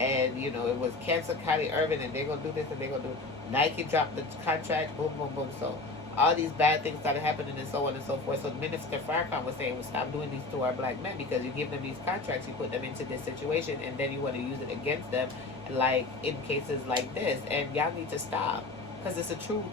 And, you know, it was cancel Kyrie Irving and they're going to do this and they're going to do. Nike dropped the contract, boom, boom, boom. So all these bad things started happening and so on and so forth. So Minister Farrakhan was saying, well, stop doing these to our black men because you give them these contracts, you put them into this situation, and then you want to use it against them, like in cases like this. And y'all need to stop because it's the truth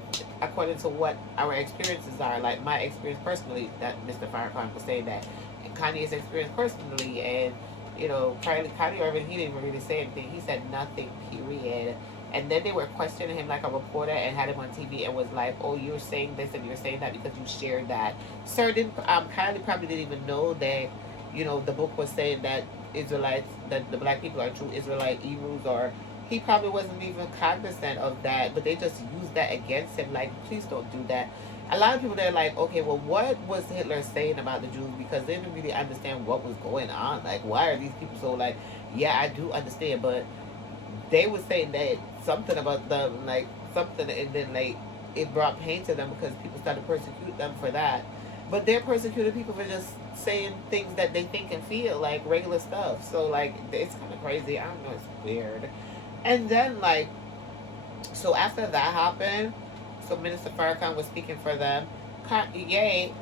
according to what our experiences are. Like my experience personally, that Mr. Farrakhan was saying that, and Kanye's experience personally, and you know, Kyrie Irving, he didn't really say anything. He said nothing, period. And then they were questioning him like a reporter and had him on TV and was like, oh, you're saying this and you're saying that because you shared that. Sir, Kylie probably didn't even know that, you know, the book was saying that Israelites, that the black people are true Israelite Hebrews, or he probably wasn't even cognizant of that, but they just used that against him. Like, please don't do that. A lot of people, they're like, okay, well, what was Hitler saying about the Jews? Because they didn't really understand what was going on. Like, why are these people so like, yeah, I do understand, but they were saying that something about them, like something, and then like it brought pain to them because people started to persecute them for that. But they're persecuting people for just saying things that they think and feel, like regular stuff. So like it's kind of crazy. I don't know, it's weird. And then like, so after that happened, so Minister Farrakhan was speaking for them. Kanye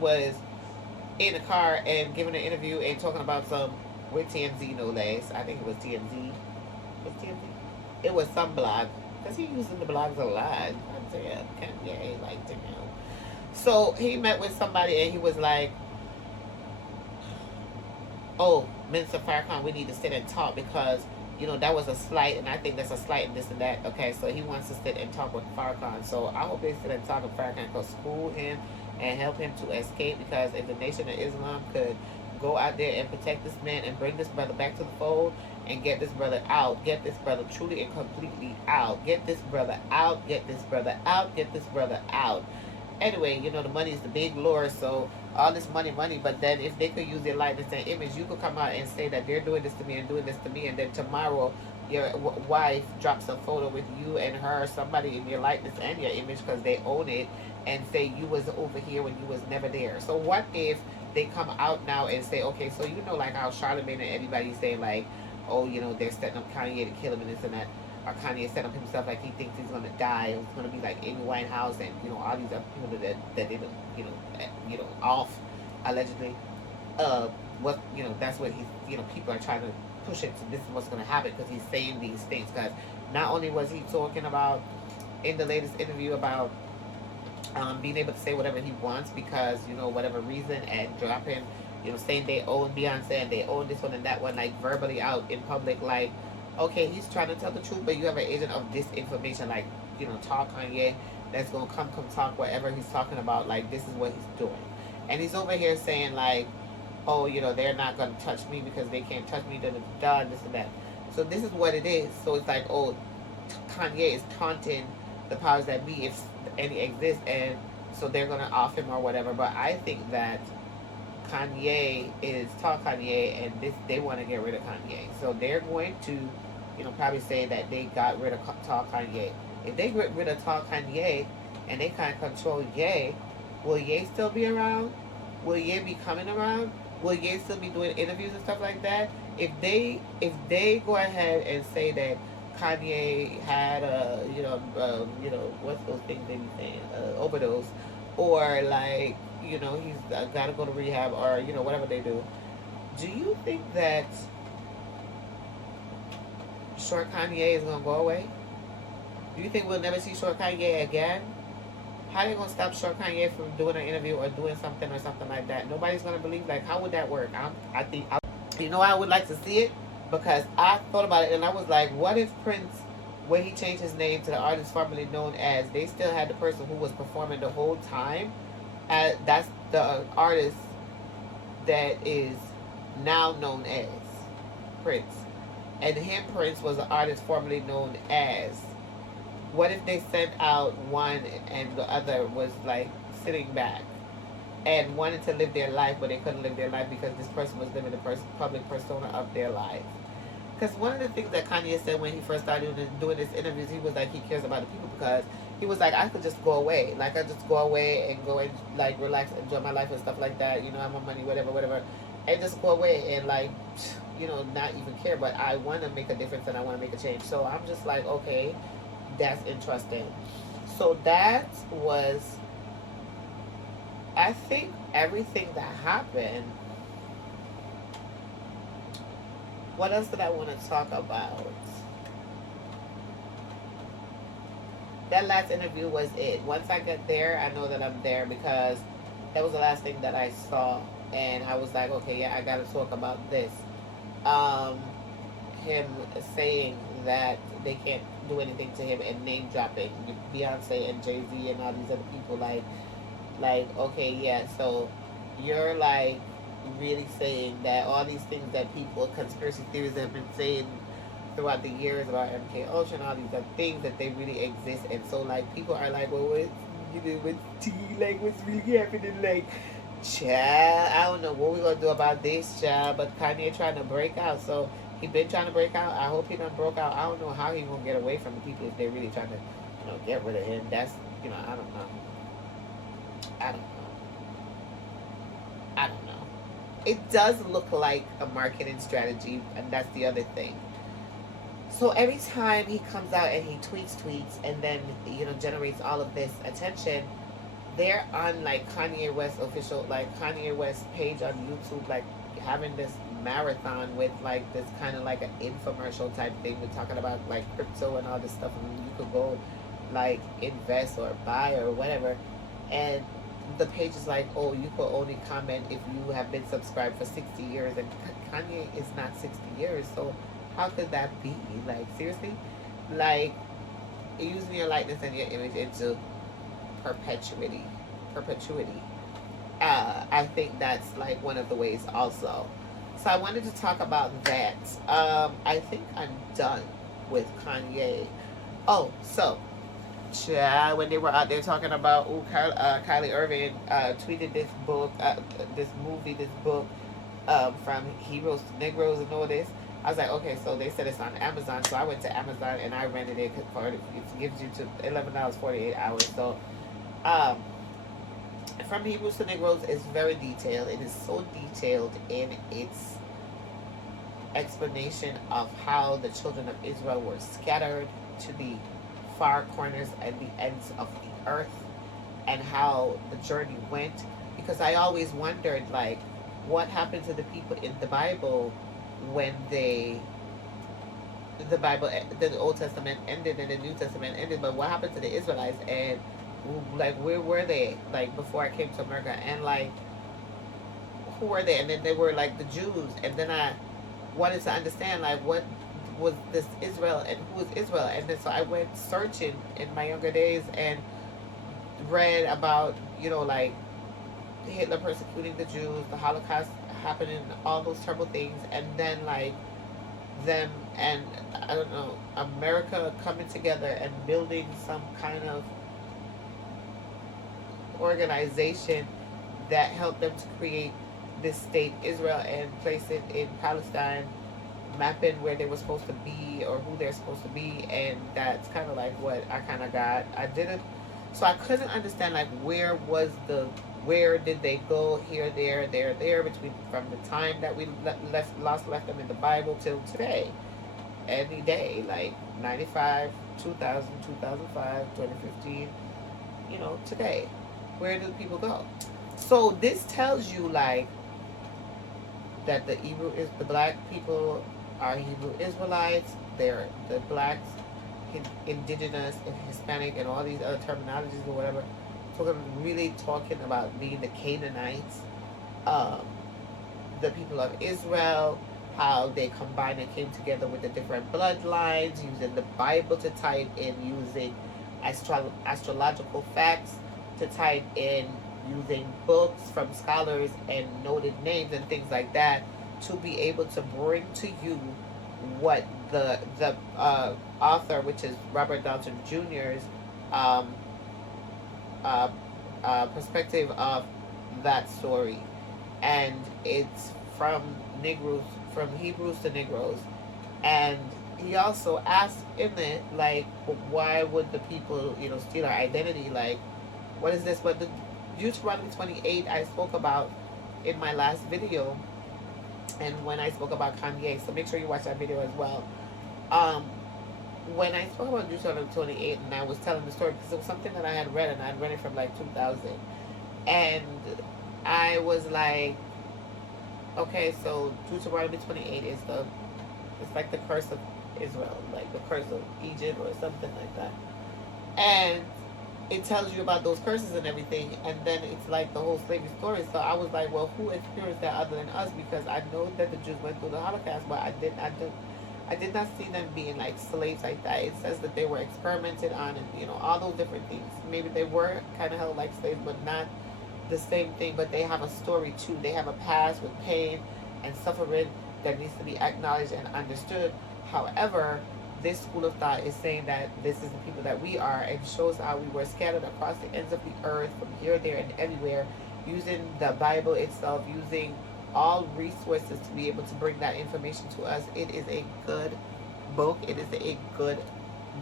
was in a car and giving an interview and talking about some, with TMZ no less. I think it was TMZ. It was some blog. Because he's using the blogs a lot. I'm saying, Kanye, like, damn. So he met with somebody and he was like, oh, Minister Farrakhan, we need to sit and talk because, you know, that was a slight, and I think that's a slight and this and that. Okay, so he wants to sit and talk with Farrakhan. So I hope they sit and talk with Farrakhan, because school him and help him to escape, because if the Nation of Islam could go out there and protect this man and bring this brother back to the fold and get this brother out, get this brother truly and completely out, get this brother out, get this brother out, get this brother out. Anyway, you know, the money is the big lure, so all this money, but then if they could use their likeness and image, you could come out and say that they're doing this to me and doing this to me, and then tomorrow your wife drops a photo with you and her, somebody in your likeness and your image because they own it, and say you was over here when you was never there. So what if they come out now and say, okay, so you know, like how Charlamagne and everybody say like, oh, you know, they're setting up Kanye to kill him and this and that, or Kanye set up himself like he thinks he's gonna die, it's gonna be like Amy Winehouse and, you know, all these other people that they, you know, off allegedly. What, you know, that's what he's, you know, people are trying to push it to, this is what's gonna happen because he's saying these things. Because not only was he talking about in the latest interview about being able to say whatever he wants because, you know, whatever reason, and dropping, you know, saying they own Beyonce and they own this one and that one, like verbally out in public, like, okay, he's trying to tell the truth, but you have an agent of disinformation, like, you know, talk Kanye, that's gonna come talk whatever he's talking about, like, this is what he's doing. And he's over here saying, like, oh, you know, they're not gonna touch me because they can't touch me, this and that. So this is what it is. So it's like, oh, Kanye is taunting the powers that be, if any exist, and so they're gonna off him or whatever. But I think that Kanye is talk Kanye, and this, they want to get rid of Kanye, so they're going to, you know, probably say that they got rid of talk Kanye. If they get rid of talk Kanye and they can't control Ye, will Ye still be around? Will Ye be coming around? Will Ye still be doing interviews and stuff like that? If they go ahead and say that Kanye had a, you know, what's those things they be saying, overdose, or like, you know, he's got to go to rehab, or, you know, whatever they do. Do you think that Short Kanye is going to go away? Do you think we'll never see Short Kanye again? How are they going to stop Short Kanye from doing an interview or doing something or something like that? Nobody's going to believe. Like, how would that work? I think, you know, I would like to see it, because I thought about it and I was like, what if Prince, when he changed his name to the artist formerly known as, they still had the person who was performing the whole time? That's the artist that is now known as Prince. And him, Prince, was the artist formerly known as. What if they sent out one and the other was like sitting back? and wanted to live their life, but they couldn't live their life because this person was living the public persona of their life. Because one of the things that Kanye said when he first started doing his interviews, he was like, he cares about the people, because he was like, I could just go away. Like, I just go away and go and, like, relax, enjoy my life and stuff like that. You know, have my money, whatever. And just go away and, like, you know, not even care. But I want to make a difference and I want to make a change. So I'm just like, okay, that's interesting. So that was, I think, everything that happened. What else did I want to talk about? That last interview was it. Once I get there, I know that I'm there, because that was the last thing that I saw. And I was like, okay, yeah, I got to talk about this. Him saying that they can't do anything to him, and name dropping Beyonce and Jay-Z and all these other people. Like, okay, yeah, so you're like really saying that all these things that people, conspiracy theories, have been saying throughout the years about MK Ultra and all these other things, that they really exist. And so, like, people are like, well, what's tea, like, what's really happening? Like, child, I don't know what we're gonna do about this, child. But Kanye trying to break out, so he been trying to break out. I hope he done broke out. I don't know how he gonna get away from the people if they're really trying to, you know, get rid of him. That's, you know, I don't know. It does look like a marketing strategy, and that's the other thing. So every time he comes out and he tweets, and then, you know, generates all of this attention, they're on, like, Kanye West official, like, Kanye West page on YouTube, like, having this marathon with, like, this kind of like an infomercial type thing. We're talking about, like, crypto and all this stuff, and you could go, like, invest or buy or whatever. And the page is like, oh, you could only comment if you have been subscribed for 60 years. And Kanye is not 60 years, so how could that be? Like, seriously? Like, using your likeness and your image into perpetuity. I think that's, like, one of the ways also. So I wanted to talk about that. I think I'm done with Kanye. Oh, so when they were out there talking about, Kylie Irving tweeted this book, this book from Heroes to Negroes and all this. I was like, okay, so they said it's on Amazon. So I went to Amazon and I rented it for it gives you to $11, 48 hours. So from Hebrews to Negroes is very detailed. It is so detailed in its explanation of how the children of Israel were scattered to the far corners and the ends of the earth, and how the journey went. Because I always wondered, like, what happened to the people in the Bible when the Old Testament ended and the New Testament ended, but what happened to the Israelites? And, like, where were they, like, before I came to America? And, like, who were they? And then they were, like, the Jews. And then I wanted to understand, like, what was this Israel and who is Israel? And then so I went searching in my younger days and read about, you know, like, Hitler persecuting the Jews, the Holocaust happening, all those terrible things, and then, like, them and, I don't know, America coming together and building some kind of organization that helped them to create this state Israel and place it in Palestine, mapping where they were supposed to be or who they're supposed to be. And that's kind of like what I kind of got. So I couldn't understand, like, where did they go, here, there, between, from the time that we left them in the Bible till today. Any day, like 95, 2000, 2005, 2015, you know, today. Where do people go? So this tells you, like, that the black people are Hebrew Israelites. They're the blacks, indigenous, and Hispanic, and all these other terminologies or whatever. Really talking about being the Canaanites, the people of Israel, how they combined and came together with the different bloodlines, using the Bible to tie it in, using astrological facts to tie it in, using books from scholars and noted names and things like that, to be able to bring to you what the author, which is Robert Dalton Jr.'s perspective of that story, and it's from Negroes, from Hebrews to Negroes. And he also asked in it, like, why would the people, steal our identity? Like, what is this? But the Deuteronomy 28 I spoke about in my last video, and when I spoke about Kanye, so make sure you watch that video as well. When I spoke about Deuteronomy 28 and I was telling the story, because it was something that I had read, and I had read it from like 2000, and I was like, okay, so Deuteronomy 28 is it's like the curse of Israel, like the curse of Egypt or something like that, and it tells you about those curses and everything, and then it's like the whole slavery story. So I was like, well, who experienced that other than us? Because I know that the Jews went through the Holocaust, but I did not see them being like slaves like that. It says that they were experimented on, and all those different things. Maybe they were kind of held like slaves, but not the same thing. But they have a story too. They have a past with pain and suffering that needs to be acknowledged and understood. However, this school of thought is saying that this is the people that we are, and shows how we were scattered across the ends of the earth, from here, there, and everywhere, using the Bible itself, using all resources to be able to bring that information to us. It is a good book. It is a good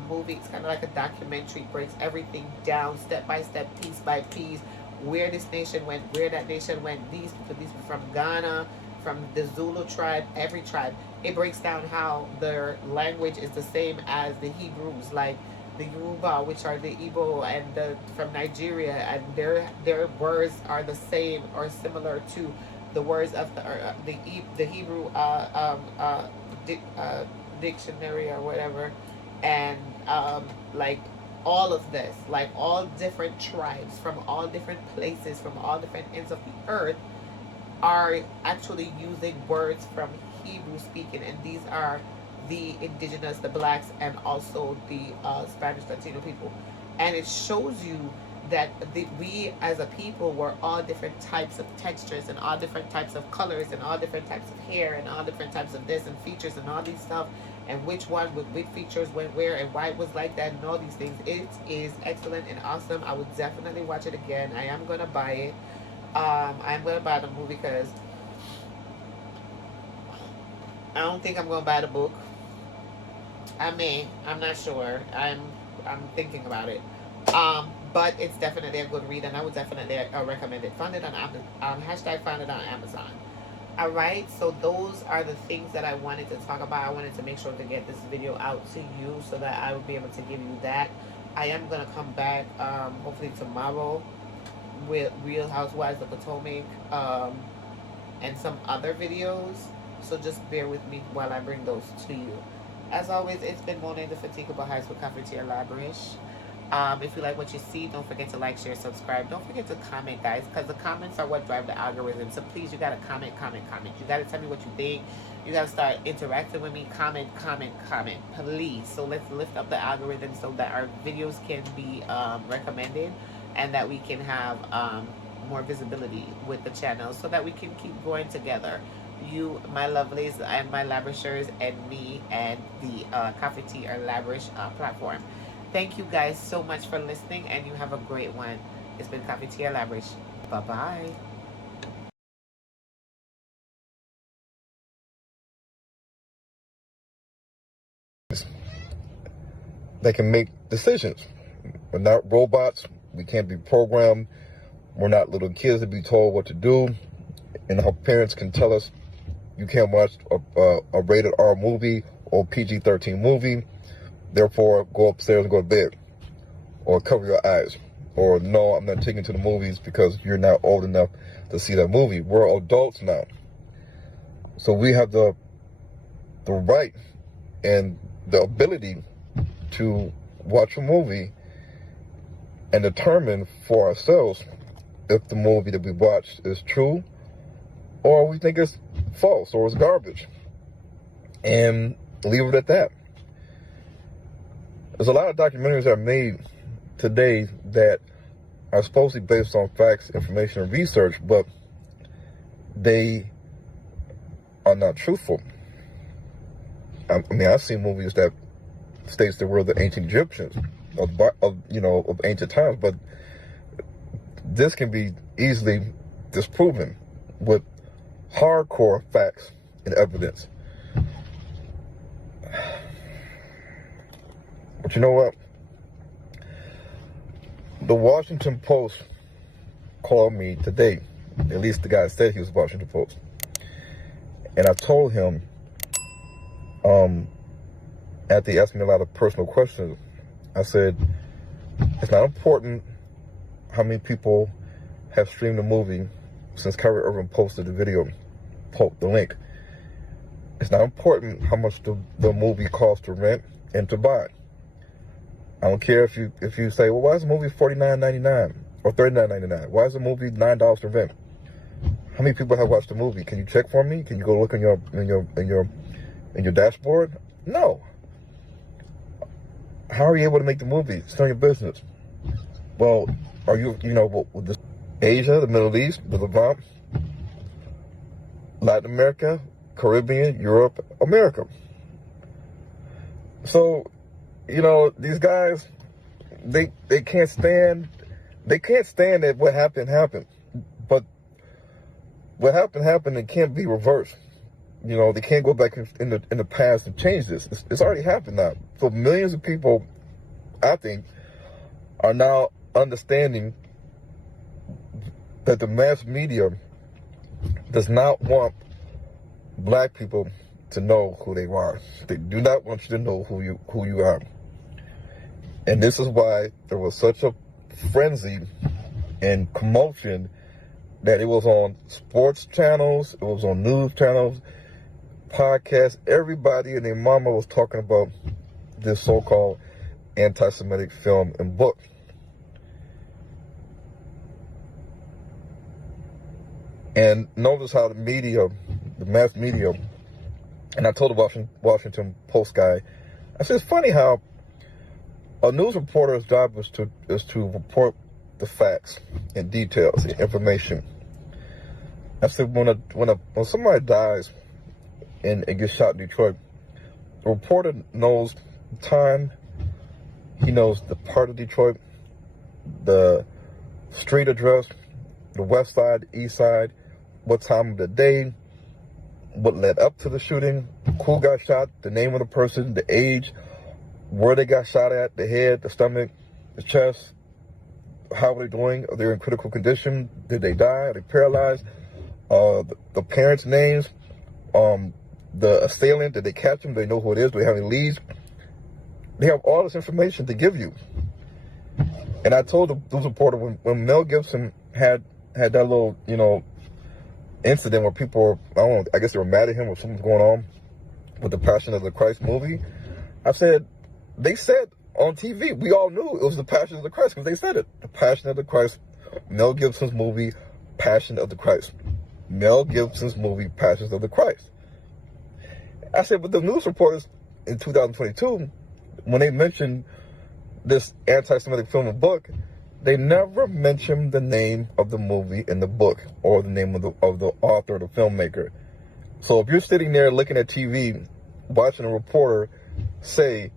movie. It's kind of like a documentary. It breaks everything down step by step, piece by piece, where this nation went, where that nation went, these people from Ghana, from the Zulu tribe, every tribe. It breaks down how their language is the same as the Hebrews, like the Yoruba, which are the Igbo, and from Nigeria, and their words are the same or similar to the words of the Hebrew dictionary or whatever, and like all of this, like all different tribes from all different places, from all different ends of the earth, are actually using words from Hebrew speaking, and these are the indigenous, the blacks, and also the Spanish Latino people. And it shows you that we as a people were all different types of textures, and all different types of colors, and all different types of hair, and all different types of this and features and all these stuff, and which one with which features went where, and why it was like that, and all these things. It is excellent and awesome. I would definitely watch it again. I am gonna buy it. I'm gonna buy the movie because I don't think I'm gonna buy the book. I may. I'm not sure. I'm thinking about it. But it's definitely a good read, and I would definitely recommend it. Find it on hashtag find it on Amazon. All right. So those are the things that I wanted to talk about. I wanted to make sure to get this video out to you so that I would be able to give you that. I am gonna come back hopefully tomorrow with Real Housewives of Potomac and some other videos. So just bear with me while I bring those to you. As always, it's been Mona in the Fatigable High School Cafeteria Library-ish. If you like what you see, don't forget to like, share, subscribe. Don't forget to comment, guys, because the comments are what drive the algorithm. So please, you gotta comment. You gotta tell me what you think. You gotta start interacting with me. Comment, please. So let's lift up the algorithm so that our videos can be recommended, and that we can have more visibility with the channel, so that we can keep going together. You, my lovelies, and my lavishers, and me, and the Cafeteria Lavish platform. Thank you guys so much for listening, and you have a great one. It's been Cafeteria Lavish. Bye-bye. They can make decisions. We're not robots. We can't be programmed. We're not little kids to be told what to do. And our parents can tell us, you can't watch a rated R movie or PG-13 movie. Therefore, go upstairs and go to bed. Or cover your eyes. Or, no, I'm not taking you to the movies because you're not old enough to see that movie. We're adults now. So we have the right and the ability to watch a movie and determine for ourselves if the movie that we watched is true or we think it's false or it's garbage, and leave it at that. There's a lot of documentaries that are made today that are supposedly based on facts, information, and research, but they are not truthful. I mean, I've seen movies that states that we're the ancient Egyptians of ancient times, but this can be easily disproven with hardcore facts and evidence. But you know what? The Washington Post called me today. At least the guy said he was Washington Post. And I told him, after he asked me a lot of personal questions, I said, it's not important how many people have streamed the movie since Kyrie Irving posted the video, the link. It's not important how much the movie costs to rent and to buy. I don't care if you say, well, why is the movie $49.99 or $39.99? Why is the movie $9 to rent? How many people have watched the movie? Can you check for me? Can you go look in your dashboard? No. How are you able to make the movie? It's not your business. Well, are you with this Asia, the Middle East, the Avant, Latin America, Caribbean, Europe, America. So, these guys, they can't stand that what happened. But what happened, it can't be reversed. They can't go back in the past and change this. It's already happened now. So millions of people, I think, are now understanding that the mass media does not want black people to know who they are. They do not want you to know who you are. And this is why there was such a frenzy and commotion that it was on sports channels, it was on news channels, podcasts. Everybody and their mama was talking about this so-called anti-Semitic film and book. And notice how the media, the mass media, and I told the Washington Post guy, I said, it's funny how a news reporter's job is to report the facts and details and information. I said, when somebody dies and gets shot in Detroit, the reporter knows the time, he knows the part of Detroit, the street address, the west side, the east side, what time of the day, what led up to the shooting, who got shot, the name of the person, the age, where they got shot at, the head, the stomach, the chest, how are they doing? Are they in critical condition? Did they die? Are they paralyzed? The parents' names, the assailant, did they catch him? Do they know who it is? Do they have any leads? They have all this information to give you. And I told the news reporter when Mel Gibson had that little, incident where people were, I guess they were mad at him or something was going on with the Passion of the Christ movie. I said, they said on TV, we all knew it was the Passion of the Christ because they said it. The Passion of the Christ, Mel Gibson's movie, Passion of the Christ. Mel Gibson's movie, Passions of the Christ. I said, but the news reporters in 2022, when they mentioned this anti-Semitic film and book, they never mentioned the name of the movie in the book or the name of the author or the filmmaker. So if you're sitting there looking at TV, watching a reporter say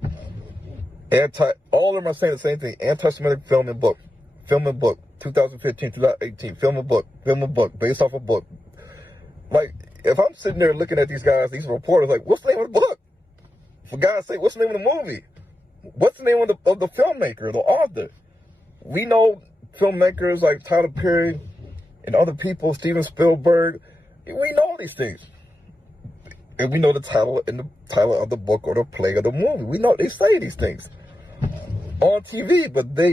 all of them are saying the same thing, anti-Semitic film and book, 2015, 2018, film and book, based off a book. Like, if I'm sitting there looking at these guys, these reporters, like, what's the name of the book? For God's sake, what's the name of the movie? What's the name of the filmmaker, the author? We know filmmakers like Tyler Perry and other people, Steven Spielberg. We know these things. And we know the title and the title of the book or the play or the movie. We know they say these things on TV, but they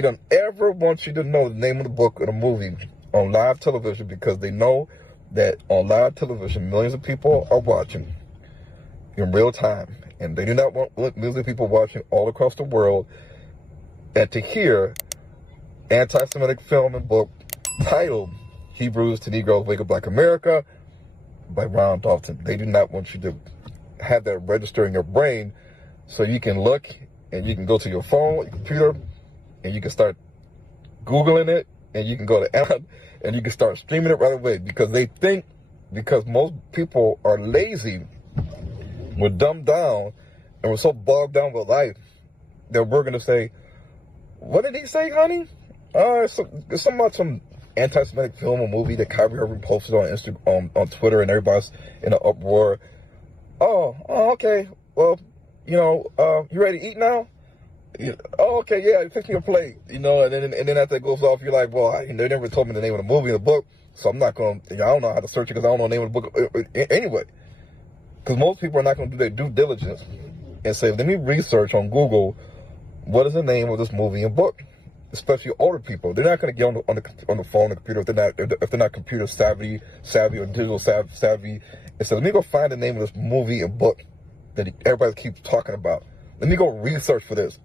don't ever want you to know the name of the book or the movie on live television because they know that on live television, millions of people are watching in real time. And they do not want millions of people watching all across the world and to hear anti-Semitic film and book titled Hebrews to Negroes Wake Up Black America by Ronald Dalton. They do not want you to have that register in your brain so you can look and you can go to your phone, your computer, and you can start Googling it and you can go to Amazon and you can start streaming it right away because they think because most people are lazy, we're dumbed down, and we're so bogged down with life that we're going to say, what did he say, honey? It's something about some anti-Semitic film or movie that Kyrie Irving posted on Instagram, on Twitter, and everybody's in an uproar. Oh, okay. Well, you ready to eat now? Oh, okay, yeah, fix me a plate. And then after it goes off, you're like, well, they never told me the name of the movie in the book, so I'm not going to, I don't know how to search it because I don't know the name of the book anyway. Because most people are not going to do their due diligence and say, let me research on Google what is the name of this movie and book. Especially older people, they're not going to get on the phone, the computer, if they're not computer savvy or digital savvy. And so let me go find the name of this movie and book that everybody keeps talking about. Let me go research for this.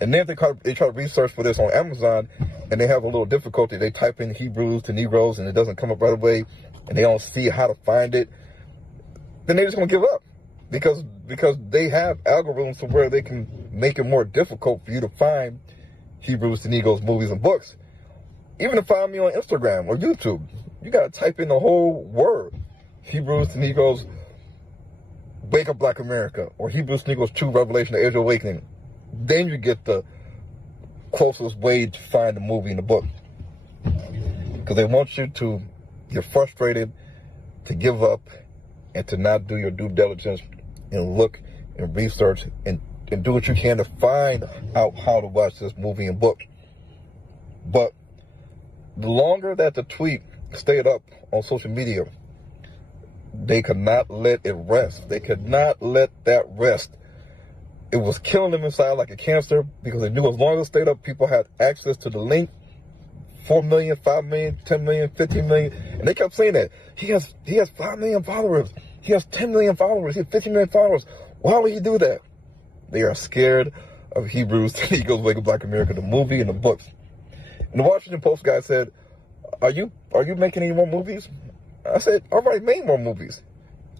And then they try to research for this on Amazon, and they have a little difficulty. They type in Hebrews to Negroes, and it doesn't come up right away, and they don't see how to find it. Then they're just going to give up because they have algorithms to where they can make it more difficult for you to find Hebrews to Negroes movies and books. Even to find me on Instagram or YouTube, you got to type in the whole word, Hebrews to Negroes Wake Up Black America, or Hebrews to Negroes True Revelation, the Age of Awakening. Then you get the closest way to find the movie and the book. Because they want you to get frustrated, to give up, and to not do your due diligence and look and research and do what you can to find out how to watch this movie and book. But the longer that the tweet stayed up on social media, they could not let it rest. They could not let that rest. It was killing them inside like a cancer because they knew as long as it stayed up, people had access to the link. 4 million, 5 million, 10 million, 15 million. And they kept saying that. He has 5 million followers. He has 10 million followers. He has 15 million followers. Why would he do that? They are scared of Hebrews to Negroes Wake Up Black America, the movie and the books. And the Washington Post guy said, are you making any more movies? I said, I already made more movies.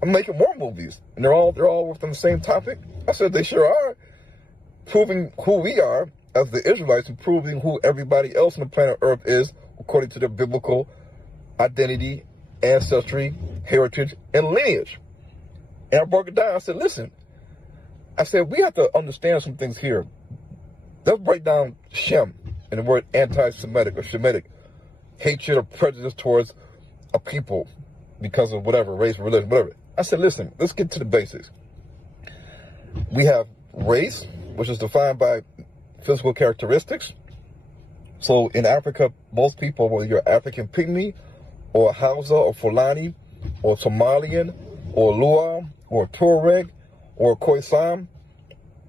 I'm making more movies. And they're all within the same topic. I said, they sure are. Proving who we are as the Israelites and proving who everybody else on the planet Earth is according to their biblical identity, ancestry, heritage, and lineage. And I broke it down. I said, listen, we have to understand some things here. Let's break down Shem and the word anti-Semitic or Shemitic, hatred or prejudice towards a people because of whatever, race, religion, whatever. I said, listen, let's get to the basics. We have race, which is defined by physical characteristics. So in Africa, most people, whether you're African Pygmy or Hausa or Fulani or Somalian or Luo or Tuareg or Khoisan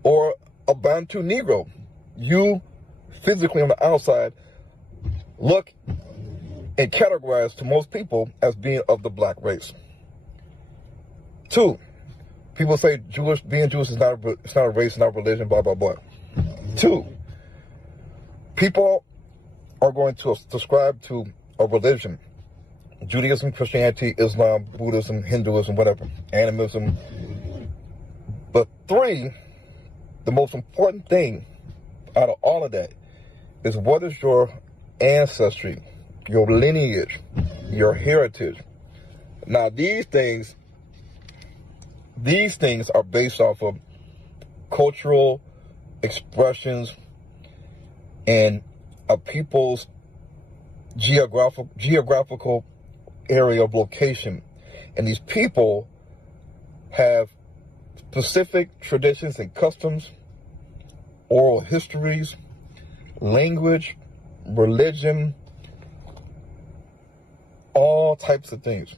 or a Bantu Negro, you physically on the outside look and categorized to most people as being of the black race. 2, people say being Jewish is not a race, not a religion, blah, blah, blah. 2, people are going to subscribe to a religion. Judaism, Christianity, Islam, Buddhism, Hinduism, whatever, animism. But 3, the most important thing out of all of that is what is your ancestry, your lineage, your heritage. Now these things are based off of cultural expressions and a people's geographical area of location. And these people have specific traditions and customs, oral histories, language, religion, all types of things.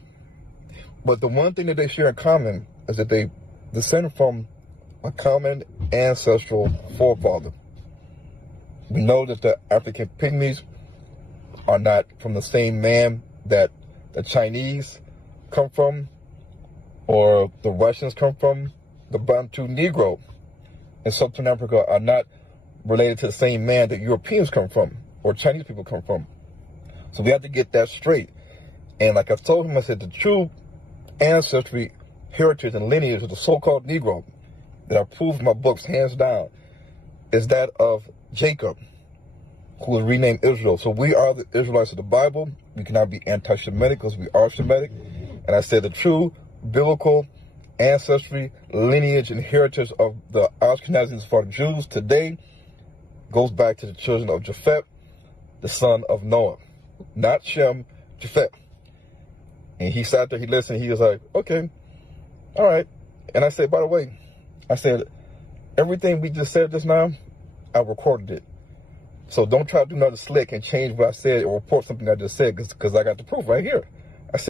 But the one thing that they share in common is that they descend from a common ancestral forefather. We know that the African Pygmies are not from the same man that the Chinese come from or the Russians come from. The Bantu Negro in Sub-Saharan Africa are not related to the same man that Europeans come from or Chinese people come from. So we have to get that straight. And like I told him, I said the true ancestry, heritage, and lineage of the so-called Negro that I proved in my books hands down is that of Jacob, who was renamed Israel. So we are the Israelites of the Bible. We cannot be anti-Shemitic because we are Shemitic. And I said the true biblical ancestry, lineage, and heritage of the Ashkenazi and Sephardic Jews today goes back to the children of Japheth, the son of Noah. not Shem, Japhet. And he sat there, he listened, he was like, okay, all right. And I said, by the way, I said, everything we just said just now, I recorded it. So don't try to do another slick and change what I said or report something I just said, because I got the proof right here.